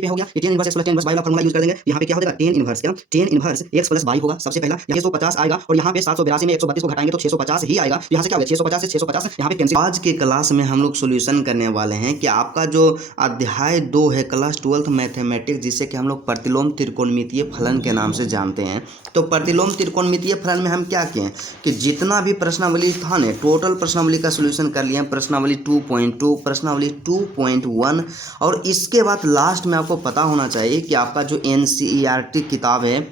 पे हो गया कि tan inverse x plus tan inverse y वाला फॉर्मूला यूज कर देंगे। यहाँ पे क्या हो जाएगा tan इनवर्स क्या tan inverse x plus y होगा। सबसे पहला यहाँ 150 आएगा और यहाँ पे 782 में 132 को घटाएंगे तो 650 ही आएगा। यहाँ से क्या होगा 650 से 650 यहाँ पे कैंसिल। आज के क्लास में हम लोग सॉल्यूशन करने वाले हैं कि आपका जो अध्याय 2 है क्लास 12th मैथमेटिक्स, जिसे कि हम लोग प्रतिलोम त्रिकोणमितीय फलन के नाम से जानते हैं। तो प्रतिलोम त्रिकोणमितीय फलन में हम क्या किए कि जितना भी प्रश्नावली था ना, टोटल प्रश्नावली का सॉल्यूशन कर लिया। प्रश्नावली 2.2, प्रश्नावली 2.1 और इसके बाद लास्ट में आपको पता होना चाहिए कि आपका जो NCERT किताब है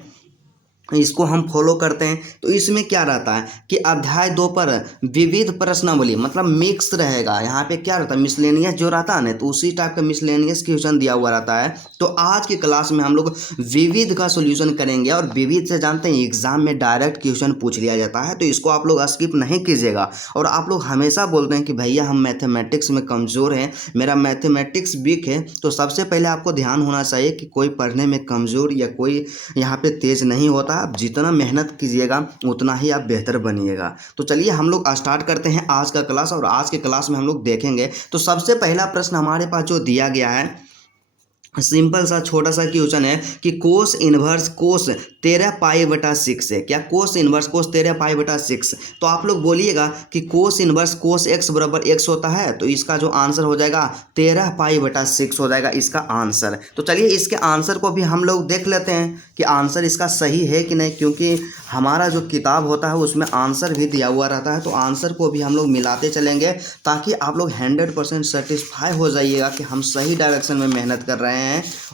इसको हम फॉलो करते हैं। तो इसमें क्या रहता है कि अध्याय 2 पर विविध प्रश्नावली मतलब मिक्स रहेगा। यहाँ पे क्या रहता है मिसलेनियस जो रहता है ना, तो उसी टाइप का मिसलेनियस क्वेश्चन दिया हुआ रहता है। तो आज की क्लास में हम लोग विविध का सॉल्यूशन करेंगे और विविध से जानते हैं एग्जाम में डायरेक्ट क्वेश्चन पूछ लिया जाता है, तो इसको आप लोग स्किप नहीं कीजिएगा। और आप लोग हमेशा बोलते हैं कि भैया हम मैथमेटिक्स में कमज़ोर हैं, मेरा मैथमेटिक्स वीक है। तो सबसे पहले आपको ध्यान होना चाहिए कि कोई पढ़ने में कमज़ोर या कोई यहाँ पे तेज़ नहीं होता। आप जितना मेहनत कीजिएगा उतना ही आप बेहतर बनिएगा। तो चलिए हम लोग स्टार्ट करते हैं आज का क्लास। और आज के क्लास में हम लोग देखेंगे तो सबसे पहला प्रश्न हमारे पास जो दिया गया है, सिंपल सा छोटा सा क्वेश्चन है कि कोस इनवर्स कोस 13 पाई बटा 6 है। क्या कोस इनवर्स कोस 13 पाई बटा 6। तो आप लोग बोलिएगा कि कोस इनवर्स कोस x बराबर x होता है, तो इसका जो आंसर हो जाएगा 13 पाई बटा 6 हो जाएगा इसका आंसर। तो चलिए इसके आंसर को भी हम लोग देख लेते हैं कि आंसर इसका सही है कि नहीं, क्योंकि हमारा जो किताब होता है उसमें आंसर भी दिया हुआ रहता है। तो आंसर को भी हम लोग मिलाते चलेंगे ताकि आप लोग 100% सेटिस्फाई हो जाइएगा कि हम सही डायरेक्शन में मेहनत कर रहे हैं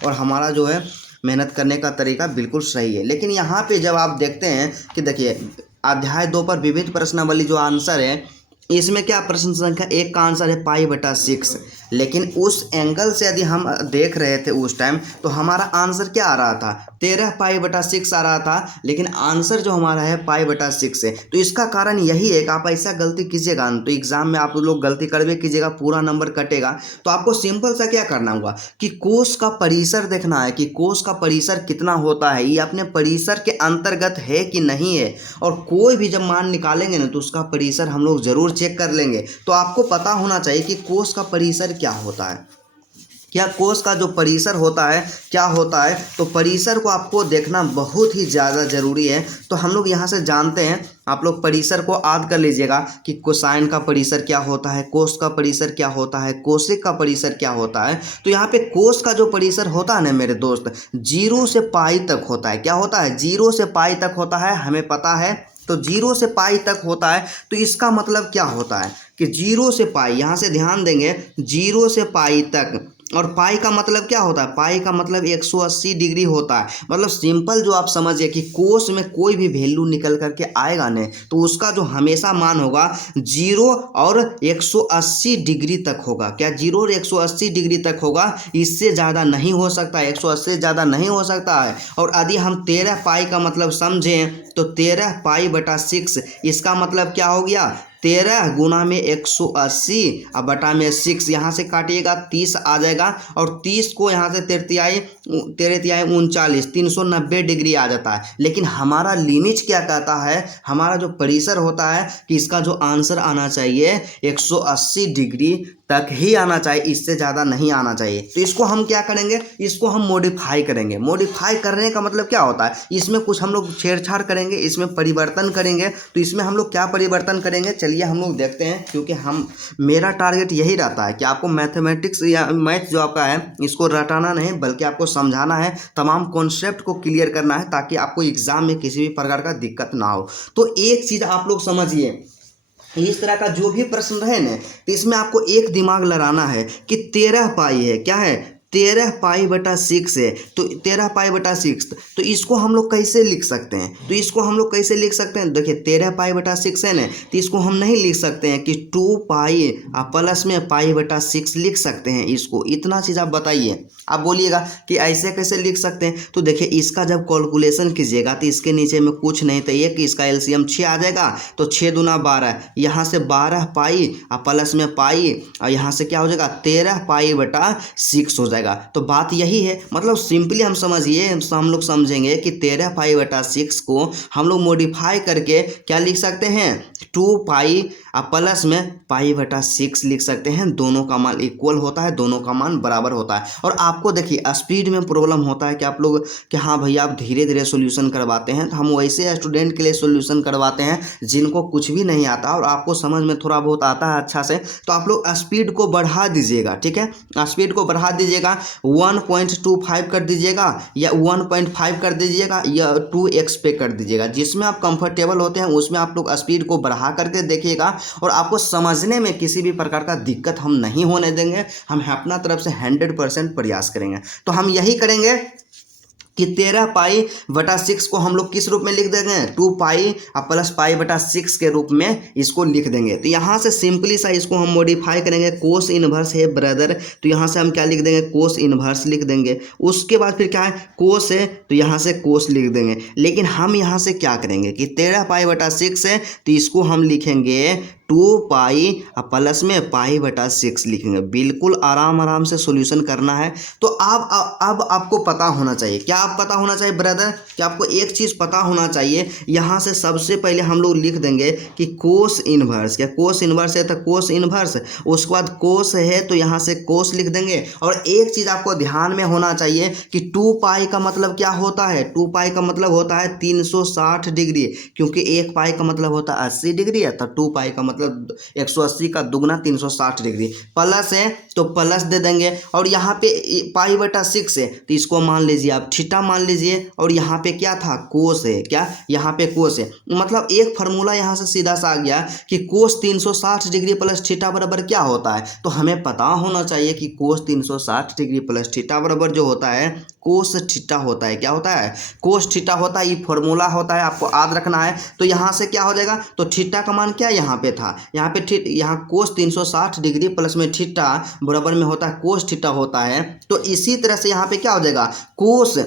और हमारा जो है मेहनत करने का तरीका बिल्कुल सही है। लेकिन यहाँ पे जब आप देखते हैं कि देखिए अध्याय 2 पर विविध प्रश्नावली जो आंसर है, इसमें क्या प्रश्न संख्या 1 का आंसर है पाई बटा 6। लेकिन उस एंगल से यदि हम देख रहे थे उस टाइम तो हमारा आंसर क्या आ रहा था 13 पाई बटा 6 आ रहा था, लेकिन आंसर जो हमारा है पाई बटा 6 है। तो इसका कारण यही है कि आप ऐसा गलती कीजिएगा तो एग्जाम में आप लोग गलती करवे कीजिएगा, पूरा नंबर कटेगा। तो आपको सिंपल सा क्या करना होगा कि कोष का परिसर देखना है कि कोष का परिसर कितना होता है, ये अपने परिसर के अंतर्गत है कि नहीं है। और कोई भी जब मान निकालेंगे ना तो उसका परिसर हम लोग जरूर चेक कर लेंगे। तो आपको पता होना चाहिए कि कोष का परिसर क्या होता है। क्या कोष का जो परिसर होता है क्या होता है, तो परिसर को आपको देखना बहुत ही ज़्यादा ज़रूरी है। तो हम लोग यहाँ से जानते हैं, आप लोग परिसर को याद कर लीजिएगा कि कोसाइन का परिसर क्या होता है, कोस का परिसर क्या होता है, कोसेक का परिसर क्या होता है। तो यहाँ पे कोस का जो परिसर होता है ना मेरे दोस्त 0 से पाई तक होता है। क्या होता है 0 से पाई तक होता है, हमें पता है। तो 0 से पाई तक होता है, तो इसका मतलब क्या होता है कि 0 से पाई, यहाँ से ध्यान देंगे 0 से पाई तक। और पाई का मतलब क्या होता है, पाई का मतलब 180 डिग्री होता है। मतलब सिंपल जो आप समझिए कि कोस में कोई भी वैल्यू निकल करके आएगा न तो उसका जो हमेशा मान होगा 0 और 180 डिग्री तक होगा। क्या 0 और 180 डिग्री तक होगा, इससे ज़्यादा नहीं हो सकता, 180 से ज़्यादा नहीं हो सकता है। और यदि हम 13 पाई का मतलब समझें तो 13 पाई बटा 6 इसका मतलब क्या हो गया 13 गुना में 180 और बटा में 6, यहाँ से काटिएगा 30 आ जाएगा। और 30 को यहाँ से 13 39 390 डिग्री आ जाता है। लेकिन हमारा लिनिच क्या कहता है, हमारा जो परिसर होता है कि इसका जो आंसर आना चाहिए 180 डिग्री तक ही आना चाहिए, इससे ज़्यादा नहीं आना चाहिए। तो इसको हम क्या करेंगे, इसको हम मॉडिफाई करेंगे। मॉडिफाई करने का मतलब क्या होता है, इसमें कुछ हम लोग छेड़छाड़ करेंगे, इसमें परिवर्तन करेंगे। तो इसमें हम लोग क्या परिवर्तन करेंगे चलिए हम लोग देखते हैं, क्योंकि मेरा टारगेट यही रहता है कि आपको मैथमेटिक्स या मैथ जो आपका है इसको रटाना नहीं बल्कि आपको समझाना है, तमाम कॉन्सेप्ट को क्लियर करना है ताकि आपको एग्जाम में किसी भी प्रकार का दिक्कत ना हो। तो एक चीज़ आप लोग समझिए, इस तरह का जो भी प्रश्न रहे ना तो इसमें आपको एक दिमाग लड़ाना है कि 13 पाई है, क्या है 13 पाई बटा 6 है। तो 13 पाई बटा 6 तो इसको हम लोग कैसे लिख सकते हैं, तो इसको हम लोग कैसे लिख सकते हैं, देखिए 13 पाई बटा 6 है ना, तो इसको हम नहीं लिख सकते हैं कि 2 पाई प्लस में पाई बटा 6 लिख सकते हैं इसको। इतना चीज़ आप बताइए, आप बोलिएगा कि ऐसे कैसे लिख सकते हैं। तो देखिए इसका जब कैलकुलेशन कीजिएगा तो इसके नीचे में कुछ नहीं तो एक इसका एलसीएम 6 आ जाएगा। तो 6 दूना 12, यहाँ से 12 पाई प्लस में पाई और यहाँ से क्या हो जाएगा 13 पाई बटा 6 हो जाएगा। तो बात यही है, मतलब सिंपली हम समझिए, हम लोग समझेंगे कि 13 पाई बटा 6 को हम लोग मॉडिफाई करके क्या लिख सकते हैं 2 पाई आप प्लस में पाई/6 लिख सकते हैं। दोनों का मान इक्वल होता है, दोनों का मान बराबर होता है। और आपको देखिए स्पीड में प्रॉब्लम होता है कि आप लोग कि हाँ भैया आप धीरे धीरे सॉल्यूशन करवाते हैं, तो हम वैसे स्टूडेंट के लिए सॉल्यूशन करवाते हैं जिनको कुछ भी नहीं आता और आपको समझ में थोड़ा बहुत आता है अच्छा से, तो आप लोग स्पीड को बढ़ा दीजिएगा। ठीक है, स्पीड को बढ़ा दीजिएगा, 1.25 कर दीजिएगा या 1.5 कर दीजिएगा या 2x पे कर दीजिएगा। जिसमें आप कंफर्टेबल होते हैं उसमें आप लोग स्पीड को बढ़ा करके देखिएगा और आपको समझने में किसी भी प्रकार का दिक्कत हम नहीं होने देंगे। हम अपना तरफ से 100% प्रयास करेंगे। तो हम यही करेंगे कि 13π/6 को हम लोग किस रूप में लिख देंगे, 2π प्लस π/6 के रूप में इसको लिख देंगे। तो यहाँ से सिंपली सा इसको हम मॉडिफाई करेंगे। कोस इनवर्स है ब्रदर, तो यहाँ से हम क्या लिख देंगे, कोस इनवर्स लिख देंगे। उसके बाद फिर क्या है, कोस है तो यहाँ से कोस लिख देंगे। लेकिन हम यहाँ से क्या करेंगे कि 13π/6 है तो इसको हम लिखेंगे 2π प्लस में π/6 लिखेंगे। बिल्कुल आराम से सॉल्यूशन करना है। तो अब आपको पता होना चाहिए, क्या आप पता होना चाहिए ब्रदर, कि आपको एक चीज़ पता होना चाहिए। यहाँ से सबसे पहले हम लोग लिख देंगे कि कोस इनवर्स, क्या कोस इनवर्स है तो कोस इनवर्स, उसके बाद कोस है तो यहाँ से कोस लिख देंगे। और एक चीज़ आपको ध्यान में होना चाहिए कि 2π का मतलब क्या होता है, 2π का मतलब होता है 360 डिग्री, क्योंकि 1π का मतलब होता है 80 डिग्री है, तो 2π का मतलब 180 का दुगना 360 डिग्री। प्लस है तो प्लस दे देंगे और यहाँ पे π/6 है तो इसको मान लीजिए आप थीटा मान लीजिए। और यहाँ पे क्या था, कोस है, क्या यहाँ पे कोस है। मतलब एक फार्मूला यहाँ से सीधा सा आ गया कि कोस 360 डिग्री प्लस थीटा बराबर क्या होता है। तो हमें पता होना चाहिए कि कोस 360 डिग्री प्लस थीटा बराबर जो होता है कोस थीटा होता है। क्या होता है, कोस थीटा होता है। ये फॉर्मूला होता है, आपको याद रखना है। तो यहाँ से क्या हो जाएगा, तो थीटा का मान क्या यहाँ पे था, यहाँ पे यहाँ कोस 360 डिग्री प्लस में थीटा बराबर में होता है कोस थीटा होता है। तो इसी तरह से यहाँ पे क्या हो जाएगा, कोस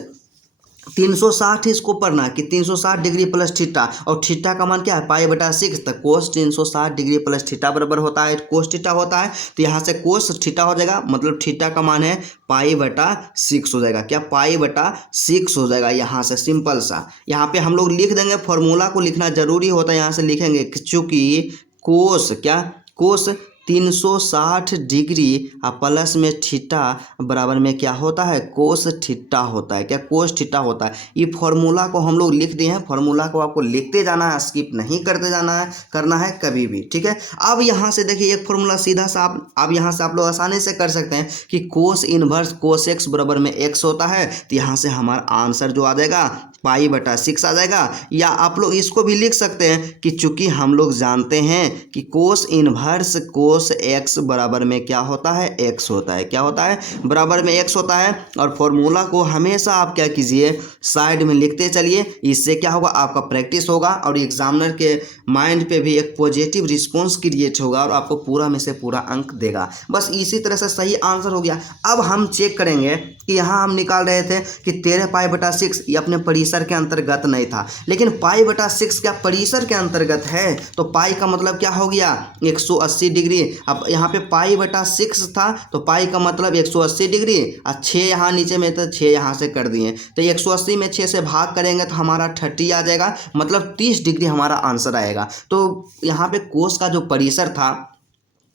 360 इसको पढ़ना कि 360 डिग्री प्लस थीटा, और थीटा का मान क्या है π/6, तो कोस 360 डिग्री प्लस थीटा बराबर होता है कोस थीटा होता है। तो यहाँ से कोस थीटा हो जाएगा, मतलब थीटा का मान है π/6 हो जाएगा। क्या π/6 हो जाएगा। यहाँ से सिंपल सा यहाँ पे हम लोग लिख देंगे। फॉर्मूला को लिखना जरूरी होता है। यहाँ से लिखेंगे चूँकि कोस, क्या कोस 360 डिग्री प्लस में थीटा बराबर में क्या होता है, कोस थीटा होता है। क्या कोस थीटा होता है। ये फॉर्मूला को हम लोग लिख दिए हैं। फॉर्मूला को आपको लिखते जाना है, स्किप नहीं करते जाना है, करना है कभी भी। ठीक है, अब यहाँ से देखिए एक फॉर्मूला सीधा सा अब यहाँ से आप लोग आसानी से कर सकते हैं कि कोस इनवर्स कोस x बराबर में x होता है। तो यहाँ से हमारा आंसर जो आ जाएगा π/6 आ जाएगा। या आप लोग इसको भी लिख सकते हैं कि चूंकि हम लोग जानते हैं कि कोस इनवर्स कोस x बराबर में क्या होता है, x होता है। क्या होता है, बराबर में x होता है। और फॉर्मूला को हमेशा आप क्या कीजिए, साइड में लिखते चलिए। इससे क्या होगा, आपका प्रैक्टिस होगा और एग्जामिनर के माइंड पे भी एक पॉजिटिव रिस्पॉन्स क्रिएट होगा और आपको पूरा में से पूरा अंक देगा। बस इसी तरह से सही आंसर हो गया। अब हम चेक करेंगे कि यहाँ हम निकाल रहे थे कि 13π/6 ये अपने परिसर के अंतर्गत नहीं था, लेकिन π/6 क्या परिसर के अंतर्गत है। तो पाई का मतलब क्या हो गया, 180 डिग्री। अब यहाँ पे π/6 था तो पाई का मतलब 180 डिग्री और 6 यहाँ नीचे में तो 6 यहाँ से कर दिए। तो 180 में 6 से भाग करेंगे तो हमारा 30 आ जाएगा, मतलब 30 डिग्री हमारा आंसर आएगा। तो यहाँ पे कोस का जो परिसर था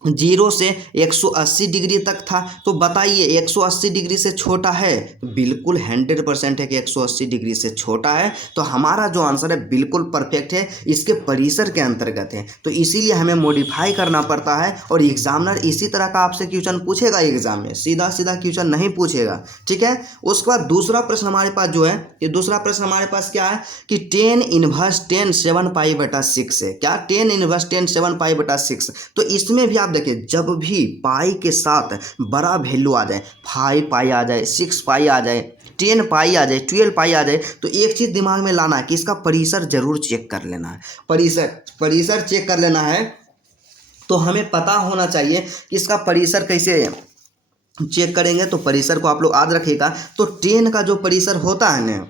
0 से 180 डिग्री तक था। तो बताइए 180 डिग्री से छोटा है, बिल्कुल 100% है कि 180 डिग्री से छोटा है। तो हमारा जो आंसर है बिल्कुल परफेक्ट है, इसके परिसर के अंतर्गत है। तो इसीलिए हमें मॉडिफाई करना पड़ता है। और एग्जामिनर इसी तरह का आपसे क्वेश्चन पूछेगा, एग्जाम में सीधा सीधा क्वेश्चन नहीं पूछेगा। ठीक है, उसके बाद दूसरा प्रश्न हमारे पास जो है, ये दूसरा प्रश्न हमारे पास क्या है कि 10 इनवर्स 10 7π/6 है। क्या 10 इनवर्स 10 7π/6। तो इसमें भी देखिए जब भी पाई के साथ बड़ा वैल्यू आ जाए, 5π आ जाए, 6π आ जाए, 10π आ जाए, 12π आ जाए, तो एक चीज़ दिमाग में लाना है कि इसका परिसर जरूर चेक कर लेना है। परिसर चेक कर लेना है। तो हमें पता होना चाहिए कि इसका परिसर कैसे चेक करेंगे। तो परिसर को आप लोग याद रखिएगा। तो 10 का जो परिसर होता है ना,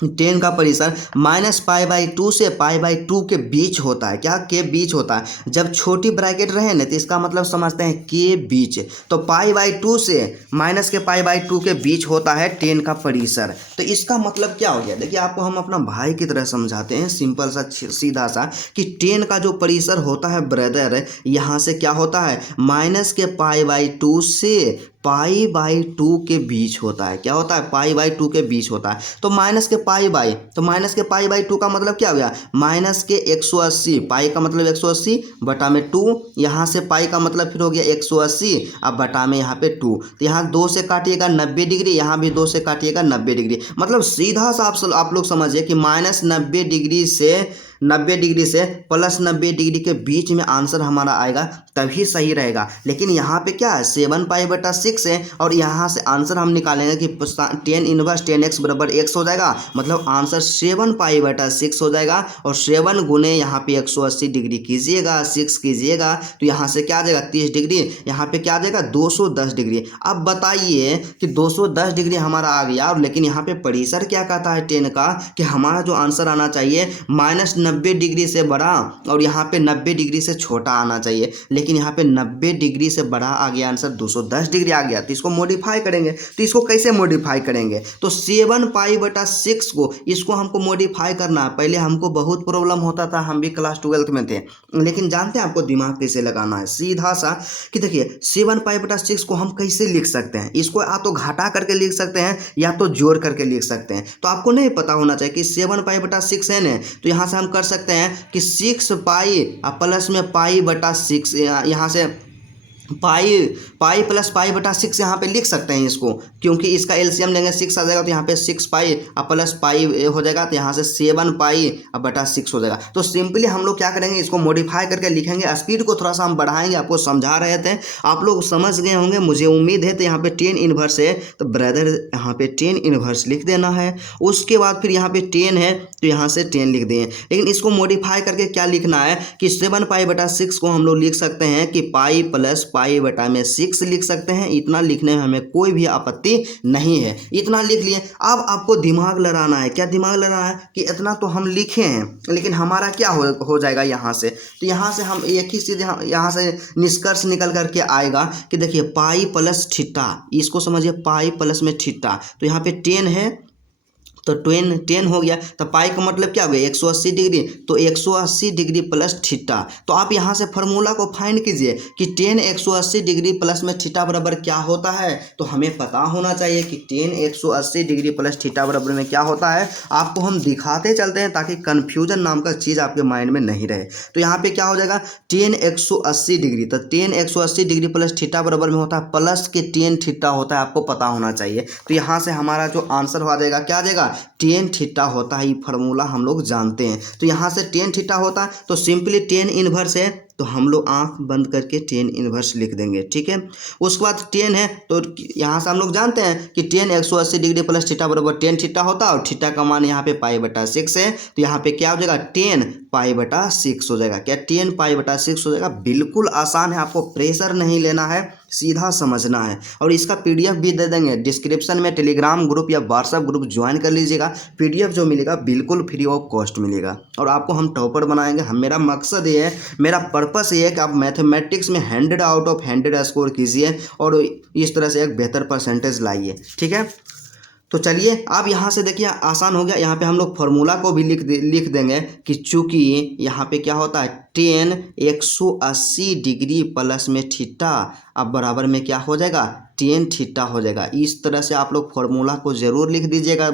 टेन का परिसर -π/2 से π/2 के बीच होता है। क्या के बीच होता है? जब छोटी ब्रैकेट रहे ना तो इसका मतलब समझते हैं के बीच। तो π/2 से -π/2 के बीच होता है टेन का परिसर। तो इसका मतलब क्या हो गया? देखिए आपको हम अपना भाई की तरह समझाते हैं, सिंपल सा सीधा सा, कि टेन का जो परिसर होता है ब्रदर, यहाँ से क्या होता है -π/2 से π/2 के बीच होता है। क्या होता है? π/2 के बीच होता है। तो -π/2 का मतलब क्या हो गया? -180। पाई का मतलब 180 बटा में 2, यहाँ से पाई का मतलब फिर हो गया 180 अब बटा में यहाँ पे 2। तो यहाँ 2 से काटिएगा 90 डिग्री, यहाँ भी 2 से काटिएगा 90 डिग्री। मतलब सीधा सा आप लोग समझिए कि -90 डिग्री से +90 डिग्री के बीच में आंसर हमारा आएगा, तभी सही रहेगा। लेकिन यहाँ पे क्या है 7π/6 है, और यहाँ से आंसर हम निकालेंगे कि tan इनवर्स tan x बराबर x हो जाएगा, मतलब आंसर 7π/6 हो जाएगा। और 7 गुने यहाँ पे 180 डिग्री कीजिएगा, 6 कीजिएगा, तो यहाँ से क्या आ जाएगा 30 डिग्री, यहाँ पे क्या आ जाएगा 210 डिग्री। अब बताइए कि 210 डिग्री हमारा आ गया, और लेकिन यहाँ पे परिसर क्या कहता है टेन का, कि हमारा जो आंसर आना चाहिए -90 डिग्री से बड़ा और यहाँ पे 90 डिग्री से छोटा आना चाहिए। लेकिन यहाँ पे 90 डिग्री से बड़ा आ गया आंसर, 210 डिग्री आ गया। तो इसको मॉडिफाई करेंगे, तो इसको कैसे मॉडिफाई करेंगे? तो 7π/6 को इसको हमको मॉडिफाई करना है। पहले हमको बहुत प्रॉब्लम होता था, हम भी क्लास 12th में थे, लेकिन जानते हैं आपको दिमाग कैसे लगाना है? सीधा सा कि देखिए 7π/6 को हम कैसे लिख सकते हैं? इसको या तो घटा करके लिख सकते हैं या तो जोड़ करके लिख सकते हैं। तो आपको नहीं पता होना चाहिए कि 7π/6 है ना, तो यहाँ से हम कर सकते हैं कि 6π प्लस में π/6, यहाँ से पाई प्लस π/6 यहाँ पे लिख सकते हैं इसको, क्योंकि इसका एलसीएम लेंगे 6 आ जाएगा, तो यहाँ पे 6π प्लस पाई हो जाएगा, तो यहाँ से 7π/6 हो जाएगा। तो सिंपली हम लोग क्या करेंगे, इसको मॉडिफाई करके लिखेंगे। स्पीड को थोड़ा सा हम बढ़ाएंगे, आपको समझा रहे थे, आप लोग समझ गए होंगे मुझे उम्मीद है। तो यहाँ पे tan इनवर्स है, तो ब्रदर यहाँ पे tan इनवर्स लिख देना है। उसके बाद फिर यहाँ पे 10 है, तो यहाँ से 10 लिख दें। लेकिन इसको मॉडिफाई करके क्या लिखना है कि 7π/6 को हम लोग लिख सकते हैं कि पाई प्लस π/6 लिख सकते हैं। इतना लिखने में हमें कोई भी आपत्ति नहीं है, इतना लिख लिए। अब आपको दिमाग लड़ाना है। क्या दिमाग लड़ाना है कि इतना तो हम लिखे हैं, लेकिन हमारा क्या हो जाएगा यहाँ से? तो यहाँ से हम एक ही सीधे यहाँ से निष्कर्ष निकल करके आएगा कि देखिए पाई प्लस थीटा, इसको समझिए पाई प्लस में थीटा। तो यहाँ पे 10 है, तो 10 हो गया, तो पाई का मतलब क्या हो गया 180 डिग्री, तो 180 डिग्री प्लस थीटा। तो आप यहाँ से फार्मूला को फाइंड कीजिए कि tan 180 डिग्री प्लस में थीटा बराबर क्या होता है। तो हमें पता होना चाहिए कि tan 180 डिग्री प्लस थीटा बराबर में क्या होता है। आपको हम दिखाते चलते हैं ताकि कन्फ्यूजन नाम का चीज़ आपके माइंड में नहीं रहे। तो यहाँ पे क्या हो जाएगा tan 180 डिग्री, तो tan 180 डिग्री प्लस थीटा बराबर में होता है प्लस के tan थीटा होता है, आपको पता होना चाहिए। तो यहाँ से हमारा जो आंसर हो जाएगा क्या आ जाएगा tan थीटा होता है। ये फार्मूला हम लोग जानते हैं। तो यहाँ से tan थीटा होता है, तो सिंपली tan इनवर्स है, तो हम लोग आंख बंद करके tan इनवर्स लिख देंगे, ठीक है। उसके बाद 10 है, तो यहाँ से हम लोग जानते हैं कि tan 180 डिग्री प्लस थीटा बराबर tan थीटा होता है, और थीटा का मान यहाँ पे π/6 है। तो यहाँ पे क्या हो जाएगा tan π/6 हो जाएगा। क्या tan π/6 हो जाएगा। बिल्कुल आसान है, आपको प्रेशर नहीं लेना है, सीधा समझना है। और इसका PDF भी दे देंगे डिस्क्रिप्शन में। टेलीग्राम ग्रुप या व्हाट्सएप ग्रुप ज्वाइन कर लीजिएगा। PDF जो मिलेगा बिल्कुल फ्री ऑफ कॉस्ट मिलेगा, और आपको हम टॉपर बनाएंगे। मेरा मकसद ये है, मेरा पर्पस ये है कि आप मैथमेटिक्स में 100 आउट ऑफ 100 स्कोर कीजिए और इस तरह से एक बेहतर परसेंटेज लाइए, ठीक है। तो चलिए अब यहाँ से देखिए आसान हो गया। यहाँ पे हम लोग फार्मूला को भी लिख देंगे कि चूँकि यहाँ पे क्या होता है tan 180 डिग्री प्लस में थीटा, अब बराबर में क्या हो जाएगा tan थीटा हो जाएगा। इस तरह से आप लोग फार्मूला को ज़रूर लिख दीजिएगा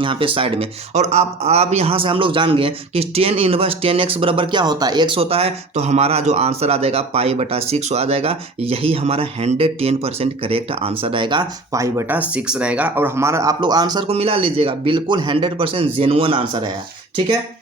यहाँ पे साइड में। और आप यहाँ से हम लोग जान गए कि tan इनवर्स tan x बराबर क्या होता है x होता है। तो हमारा जो आंसर आ जाएगा π/6 आ जाएगा। यही हमारा 110% करेक्ट आंसर आएगा, π/6 रहेगा। और हमारा आप लोग आंसर को मिला लीजिएगा, बिल्कुल 100% जेन्युइन आंसर है, ठीक है।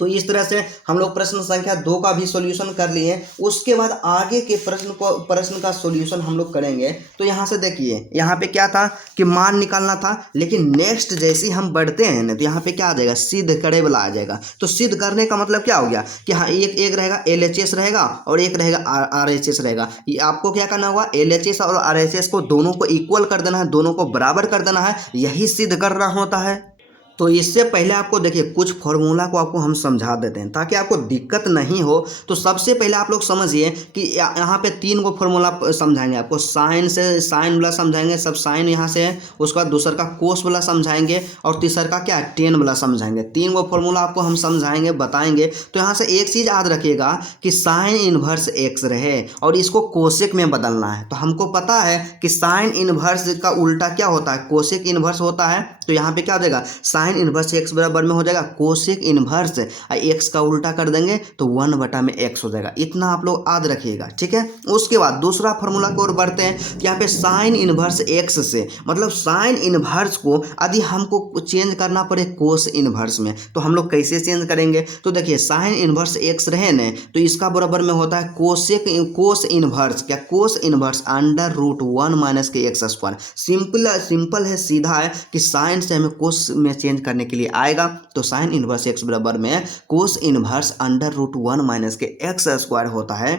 तो इस तरह से हम लोग प्रश्न संख्या 2 का भी सॉल्यूशन कर लिए। उसके बाद आगे के प्रश्न का सॉल्यूशन हम लोग करेंगे। तो यहाँ से देखिए यहाँ पे क्या था कि मान निकालना था, लेकिन नेक्स्ट जैसे हम बढ़ते हैं ना तो यहाँ पे क्या आ जाएगा सिद्ध करे वाला आ जाएगा। तो सिद्ध करने का मतलब क्या हो गया कि हाँ एक रहेगा LHS रहेगा और एक रहेगा RHS रहेगा। ये आपको क्या करना होगा LHS और RHS को दोनों को इक्वल कर देना है, दोनों को बराबर कर देना है, यही सिद्ध करना होता है। तो इससे पहले आपको देखिए कुछ फॉर्मूला को आपको हम समझा देते हैं ताकि आपको दिक्कत नहीं हो। तो सबसे पहले आप लोग समझिए कि यहाँ पे 3 गो फॉर्मूला समझाएंगे आपको। साइन से साइन वाला समझाएंगे, सब साइन यहाँ से है। उसके बाद दूसर का कोस वाला समझाएंगे और तीसर का क्या है, टेन वाला समझाएंगे। 3 गो फॉर्मूला आपको हम समझाएंगे, बताएंगे। तो यहाँ से एक चीज़ याद रखिएगा कि साइन इनवर्स एक्स रहे और इसको कोसेक में बदलना है। तो हमको पता है कि साइन इनवर्स का उल्टा क्या होता है, कोसेक इनवर्स होता है। तो यहाँ पे क्या हो जाएगा, साइन इनवर्स एक्स बराबर में हो जाएगा कोसेक इनवर्स एक्स का उल्टा कर देंगे तो 1/x हो जाएगा। इतना आप लोग याद रखिएगा, ठीक है। उसके बाद दूसरा फॉर्मूला की ओर बढ़ते हैं। यहाँ पे साइन इनवर्स एक्स से मतलब साइन इनवर्स को यदि हमको चेंज करना पड़े कोस इनवर्स में तो हम लोग कैसे चेंज करेंगे। तो देखिए साइन इनवर्स एक्स रहे न तो इसका बराबर में होता है कोस इनवर्स, क्या कोस इनवर्स √1 - के x स्क्वायर। सिंपल है, सीधा है कि साइन से हमें कोस में चेंज करने के लिए आएगा। तो साइन इनवर्स एक्स बराबर में कोस इनवर्स √1 - के x स्क्वायर होता है।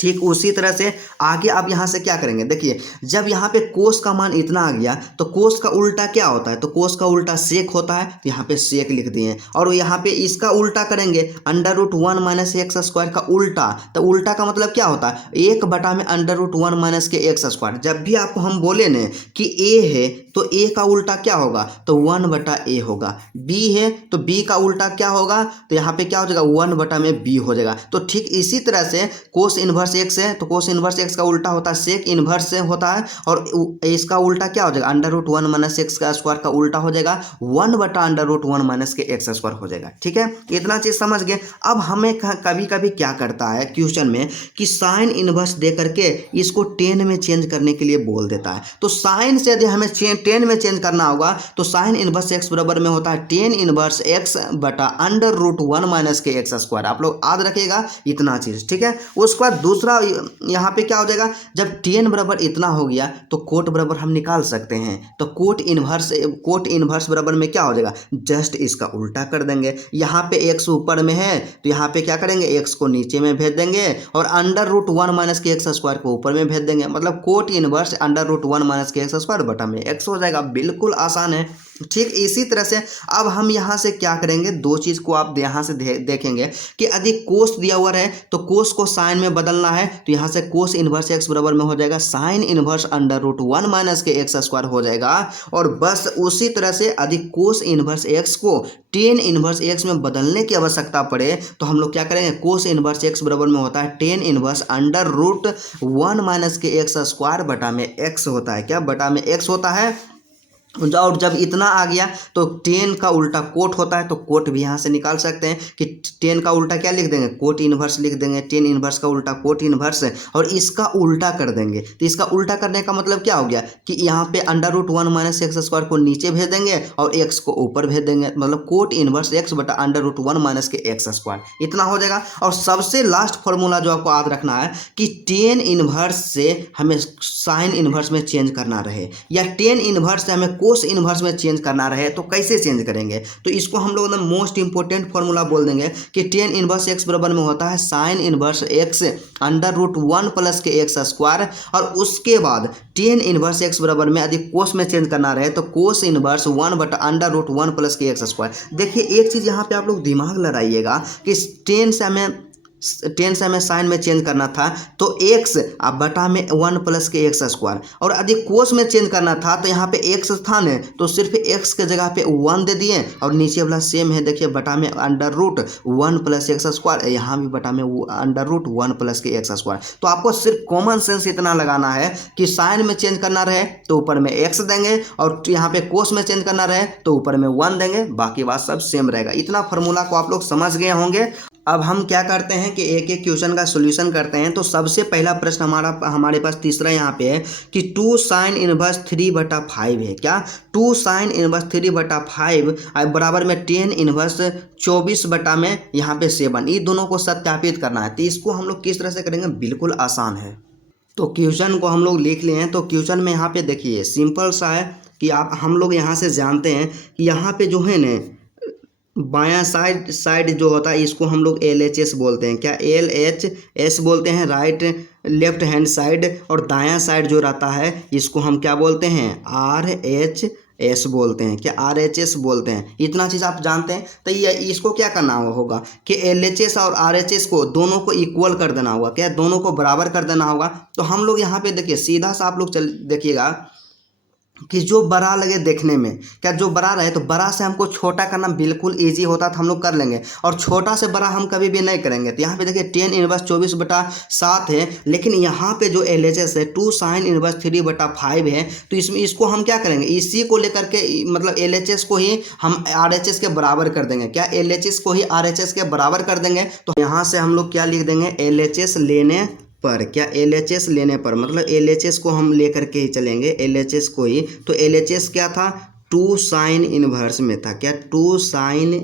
ठीक उसी तरह से आगे आप यहाँ से क्या करेंगे, देखिए जब यहाँ पे कोस का मान इतना आ गया तो कोस का उल्टा क्या होता है, तो कोस का उल्टा सेक होता है। तो यहाँ पे सेक लिख दिए और यहाँ पे इसका उल्टा करेंगे √1 - x स्क्वायर का उल्टा। तो उल्टा का मतलब क्या होता है, 1/√1 - के x स्क्वायर। जब भी आपको हम बोले न कि a है तो a का उल्टा क्या होगा, तो 1/a होगा। b है तो b का उल्टा क्या होगा, तो यहाँ पे क्या हो जाएगा 1/b हो जाएगा। तो ठीक इसी तरह से कोस इनवर्स एक्स है तो कोस इनवर्स एक्स का उल्टा होता है सेक इनवर्स से होता है और इसका उल्टा क्या हो जाएगा, √1 - x का स्क्वायर का उल्टा हो जाएगा 1/√1 - के x स्क्वायर हो जाएगा। ठीक है, इतना चीज समझ गए। अब हमें कभी कभी क्या करता है क्वेश्चन में कि साइन इनवर्स दे करके इसको टेन में चेंज करने के लिए बोल देता है। तो साइन से यदि हमें टेन में चेंज करना होगा तो साइन इनवर्स एक्स बराबर में होता है टेन इनवर्स x बटा √1 - के x स्क्वायर। आप लोग याद रखिएगा इतना चीज, ठीक है। उसके बाद दूसरा यहाँ पे क्या हो जाएगा, जब टेन बराबर इतना हो गया तो कोट बराबर हम निकाल सकते हैं। तो कोट इनवर्स बराबर में क्या हो जाएगा, जस्ट इसका उल्टा कर देंगे। यहाँ पे x ऊपर में है तो यहाँ पे क्या करेंगे, x को नीचे में भेज देंगे और √1 - के x स्क्वायर को ऊपर में भेज देंगे। मतलब कोट इनवर्स √1 - के x स्क्वायर बटा में x हो जाएगा। बिल्कुल आसान है। ठीक इसी तरह से अब हम यहाँ से क्या करेंगे, दो चीज़ को आप यहाँ से देखेंगे कि यदि कोस दिया हुआ है तो कोस को साइन में बदलना है। तो यहाँ से कोस इनवर्स एक्स बराबर में हो जाएगा साइन इनवर्स √1 - के x स्क्वायर हो जाएगा। और बस उसी तरह से यदि कोस इनवर्स एक्स को टेन इनवर्स एक्स में बदलने की आवश्यकता पड़े तो हम लोग क्या करेंगे, कोस इनवर्स एक्स बराबर में होता है टेन इनवर्स √1 - के x स्क्वायर बटा में x होता है, क्या बटा में x होता है। और जब इतना आ गया तो टेन का उल्टा कोट होता है। तो कोट भी यहाँ से निकाल सकते हैं कि टेन का उल्टा क्या लिख देंगे, कोट इनवर्स लिख देंगे। टेन इनवर्स का उल्टा कोट इनवर्स है और इसका उल्टा कर देंगे। तो इसका उल्टा करने का मतलब क्या हो गया कि यहाँ पे √1 - x स्क्वायर को नीचे भेज देंगे और x को ऊपर भेज देंगे। मतलब कोट इनवर्स x बटा √1 - के x स्क्वायर इतना हो जाएगा। और सबसे लास्ट फॉर्मूला जो आपको याद रखना है कि टेन इनवर्स से हमें साइन इनवर्स में चेंज करना रहे या टेन इनवर्स से हमें कोस इनवर्स में चेंज करना रहे तो कैसे चेंज करेंगे। तो इसको हम लोग मोस्ट इंपोर्टेंट फॉर्मूला बोल देंगे कि टेन इनवर्स एक्स बराबर में होता है साइन इनवर्स एक्स √1 + के x स्क्वायर। और उसके बाद टेन इनवर्स एक्स बराबर में यदि कोस में चेंज करना रहे तो कोस इनवर्स 1/√1 + के x स्क्वायर। देखिए एक चीज़ यहाँ पे आप लोग दिमाग लड़ाइएगा कि टेन से हमें साइन में चेंज करना था तो x बटा में 1 + के x स्क्वायर। और यदि कोस में चेंज करना था तो यहाँ पे x था न तो सिर्फ x के जगह पे 1 दे दिए और नीचे वाला सेम है, देखिए बटा में √1 + x स्क्वायर, यहाँ भी बटा में √1 + के x स्क्वायर। तो आपको सिर्फ कॉमन सेंस इतना लगाना है कि साइन में चेंज करना रहे तो ऊपर में x देंगे और यहाँ पे कोस में चेंज करना रहे तो ऊपर में 1 देंगे, बाकी बात सब सेम रहेगा। इतना फार्मूला को आप लोग समझ गए होंगे। अब हम क्या करते हैं कि एक एक क्वेश्चन का सॉल्यूशन करते हैं। तो सबसे पहला प्रश्न हमारे पास तीसरा यहाँ पे है कि 2 sin इनवर्स 3/5 है, क्या 2 sin इनवर्स 3/5 बराबर में 10 इनवर्स 24 बटा में यहाँ पे 7, ये दोनों को सत्यापित करना है। तो इसको हम लोग किस तरह से करेंगे, बिल्कुल आसान है। तो क्वेश्चन को हम लोग लिख लिए हैं। तो क्वेश्चन में यहाँ पे देखिए सिंपल सा है कि हम लोग यहाँ से जानते हैं कि यहाँ पे जो है न बायां साइड जो होता है इसको हम लोग LHS बोलते हैं, क्या LHS बोलते हैं, राइट लेफ्ट हैंड साइड। और दायां साइड जो रहता है इसको हम क्या बोलते हैं, RH एस बोलते हैं, क्या RHS बोलते हैं। इतना चीज़ आप जानते हैं। तो ये इसको क्या करना होगा कि LHS और RHS को दोनों को इक्वल कर देना होगा, क्या दोनों को बराबर कर देना होगा। तो हम लोग यहाँ पे देखिए सीधा सा आप लोग चल देखिएगा कि जो बड़ा लगे देखने में, क्या जो बड़ा रहे तो बड़ा से हमको छोटा करना बिल्कुल इजी होता तो हम लोग कर लेंगे, और छोटा से बड़ा हम कभी भी नहीं करेंगे। तो यहाँ पे देखिए 10 इनवर्स 24/7 है, लेकिन यहाँ पे जो LHS है 2 sin इनवर्स 3/5 है। तो इसमें इसको हम क्या करेंगे, इसी को लेकर के मतलब LHS को ही हम RHS के बराबर कर देंगे, क्या LHS को ही RHS के बराबर कर देंगे। तो यहाँ से हम लोग क्या लिख देंगे, LHS लेने पर, क्या LHS लेने पर मतलब LHS को हम लेकर के ही चलेंगे, LHS को ही। तो LHS क्या था, 2 sin इनवर्स में था, क्या 2 sin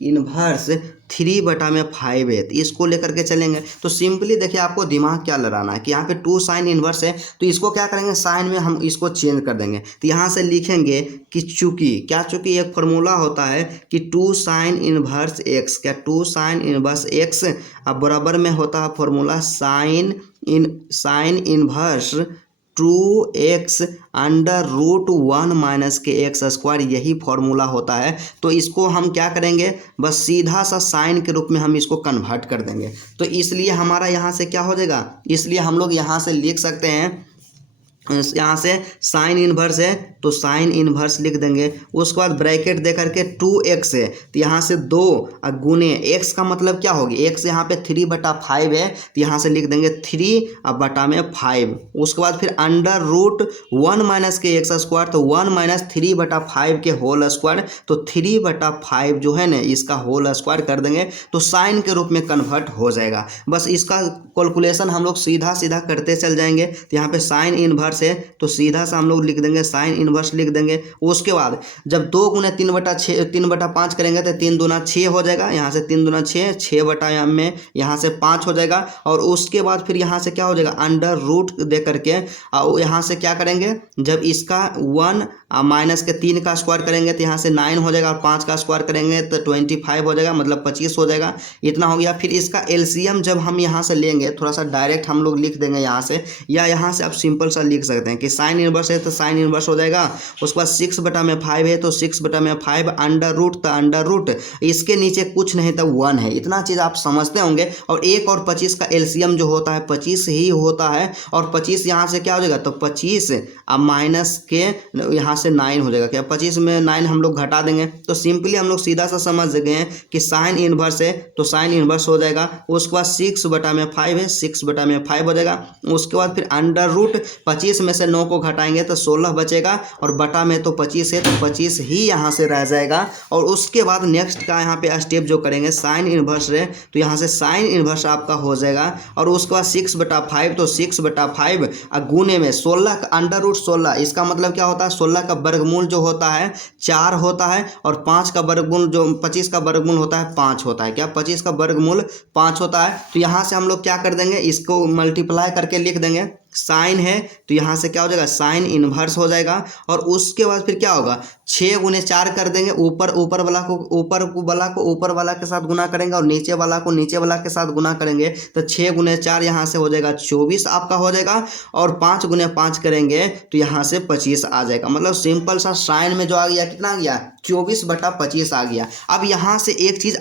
इनवर्स 3/5 है। तो इसको लेकर के चलेंगे। तो सिंपली देखिए आपको दिमाग क्या लड़ाना है कि यहाँ पे 2 sin इनवर्स है, तो इसको क्या करेंगे, साइन में हम इसको चेंज कर देंगे। तो यहाँ से लिखेंगे कि चूंकि क्या, चूंकि एक फार्मूला होता है कि 2 sin इनवर्स x, क्या 2 sin इनवर्स x अब बराबर में होता है फार्मूला साइन इनवर्स 2x √1 - के x², यही फॉर्मूला होता है। तो इसको हम क्या करेंगे, बस सीधा सा साइन के रूप में हम इसको कन्वर्ट कर देंगे। तो इसलिए हमारा यहाँ से क्या हो जाएगा, इसलिए हम लोग यहाँ से लिख सकते हैं, यहाँ से साइन इनवर्स है तो साइन इनवर्स लिख देंगे। उसके बाद ब्रैकेट दे करके 2x है, तो यहाँ से 2 गुने x का मतलब क्या होगी, x यहाँ पे 3/5 है, तो यहाँ से लिख देंगे 3/5। उसके बाद फिर √1 - के x², तो 1 - 3/5 के होल स्क्वायर, तो 3/5 जो है ना इसका होल स्क्वायर कर देंगे, तो साइन के रूप में कन्वर्ट हो जाएगा। बस इसका कैलकुलेशन हम लोग सीधा सीधा करते चल जाएंगे। तो यहाँ पे साइन इनवर्स है तो सीधा सा हम लोग लिख देंगे, साइन इनवर्स लिख देंगे। उसके बाद जब 2 गुने 3/5 करेंगे तो 3 दूना 6 हो जाएगा, यहाँ से 3 दूना 6, 6 में यहाँ से 5 हो जाएगा। और उसके बाद फिर यहाँ से क्या हो जाएगा, अंडर रूट दे करके और यहाँ से क्या करेंगे, जब इसका 1 माइनस के 3 का स्क्वायर करेंगे तो यहाँ से 9 हो जाएगा, और 5 का स्क्वायर करेंगे तो 25 हो जाएगा, मतलब 25 हो जाएगा। इतना हो गया। फिर इसका एलसीएम जब हम यहाँ से लेंगे, थोड़ा सा डायरेक्ट हम लोग लिख देंगे यहाँ से, या यहाँ से आप सिंपल सा लिख सकते हैं कि साइन इनवर्स है तो साइन इनवर्स हो जाएगा। उसके बाद 6/5 है तो 6/5 अंडर रूट, तो अंडर रूट इसके नीचे कुछ नहीं तो 1 है। इतना चीज़ आप समझते होंगे। और 1 और 25 का एलसीएम जो होता है 25 ही होता है, और 25 यहाँ से क्या हो जाएगा, तो 25 अब माइनस के यहाँ से 9 हो जाएगा, क्या 25 में 9 हम लोग घटा देंगे। तो सिंपली हम लोग सीधा सा समझ गए हैं कि साइन इनवर्स है तो साइन इनवर्स हो जाएगा। उसके बाद 6/5 है, 6/5 हो जाएगा। उसके बाद फिर अंडर रूट 25 में से 9 को घटाएंगे तो 16 बचेगा, और बटा में तो 25 है तो 25 ही यहाँ से रह जाएगा। और उसके बाद नेक्स्ट का यहाँ पे स्टेप जो करेंगे, साइन इनवर्स है तो यहाँ से साइन इनवर्स आपका हो जाएगा। और उसके बाद 6/5 तो 6/5 गुने में 16 का अंडर रूट 16, इसका मतलब क्या होता है, 16 का वर्गमूल जो होता है 4 होता है, और 5 का वर्गमूल जो 25 का वर्गमूल होता है 5 होता है, क्या 25 का वर्गमूल 5 होता है। तो यहाँ से हम लोग क्या कर देंगे, इसको मल्टीप्लाई करके लिख देंगे। साइन है तो यहाँ से क्या हो जाएगा, साइन इनवर्स हो जाएगा। और उसके बाद फिर क्या होगा, 6 गुने 4 कर देंगे, ऊपर वाला को ऊपर वाला के साथ गुना करेंगे, और नीचे वाला को नीचे वाला के साथ गुना करेंगे, तो 6 गुने 4 यहाँ से हो जाएगा 24 आपका हो जाएगा। और 5 गुने 5 करेंगे तो यहाँ से 25 आ जाएगा। मतलब सिंपल सा साइन में जो आ गया, कितना आ गया, 24/25 आ गया। अब यहाँ से एक चीज़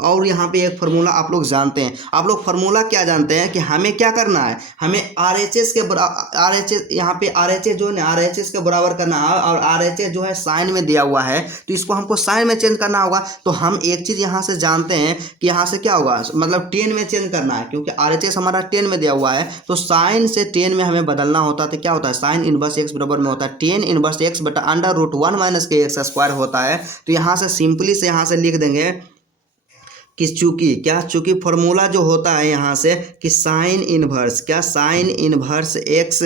और यहाँ पे एक फार्मूला आप लोग जानते हैं। आप लोग फार्मूला क्या जानते हैं कि हमें क्या करना है, हमें RHS के RHS यहाँ पे RHS जो है ना RHS के बराबर करना है, और RHS जो है साइन में दिया हुआ है तो इसको हमको साइन में चेंज करना होगा। तो हम एक चीज़ यहाँ से जानते हैं कि यहाँ से क्या होगा, मतलब 10 में चेंज करना है, क्योंकि RHS हमारा 10 में दिया हुआ है। तो साइन से 10 में हमें बदलना होता है, तो क्या होता है, साइन इनवर्स x बराबर में होता है 10 इनवर्स x बटा अंडर रूट 1 - के x² होता है। तो यहाँ से सिंपली से यहाँ से लिख देंगे कि चूंकि फार्मूला जो होता है यहाँ से कि साइन इनवर्स, क्या साइन इनवर्स x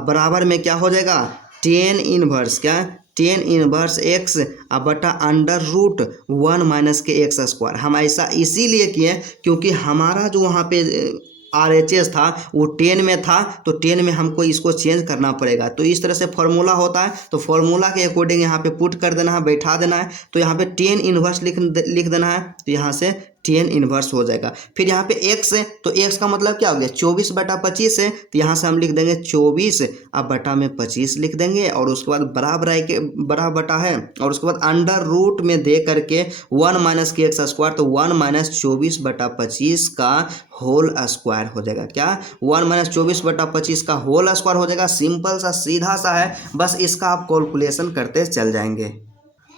बराबर में क्या हो जाएगा, 10 इनवर्स, क्या 10 इनवर्स x बटा अंडर रूट 1 - के x²। हम ऐसा इसीलिए किए क्योंकि हमारा जो वहाँ पे RHS था वो 10 में था, तो 10 में हमको इसको चेंज करना पड़ेगा। तो इस तरह से फार्मूला होता है, तो फार्मूला के अकॉर्डिंग यहाँ पे पुट कर देना है, बैठा देना है। तो यहाँ पे 10 इनवर्स लिख देना है, तो यहाँ से टेन इनवर्स हो जाएगा। फिर यहाँ पे x है तो x का मतलब क्या हो गया 24/25 है, तो यहाँ से हम लिख देंगे 24 अब बटा में 25 लिख देंगे और उसके बाद बराबर है के बड़ा बटा है और उसके बाद अंडर रूट में दे करके 1 माइनस के एक्स स्क्वायर, तो 1 माइनस 24/25 का होल स्क्वायर हो जाएगा। क्या 1 माइनस 24/25 का होल स्क्वायर हो जाएगा। सिंपल सा सीधा सा है, बस इसका आप कैलकुलेशन करते चल जाएंगे।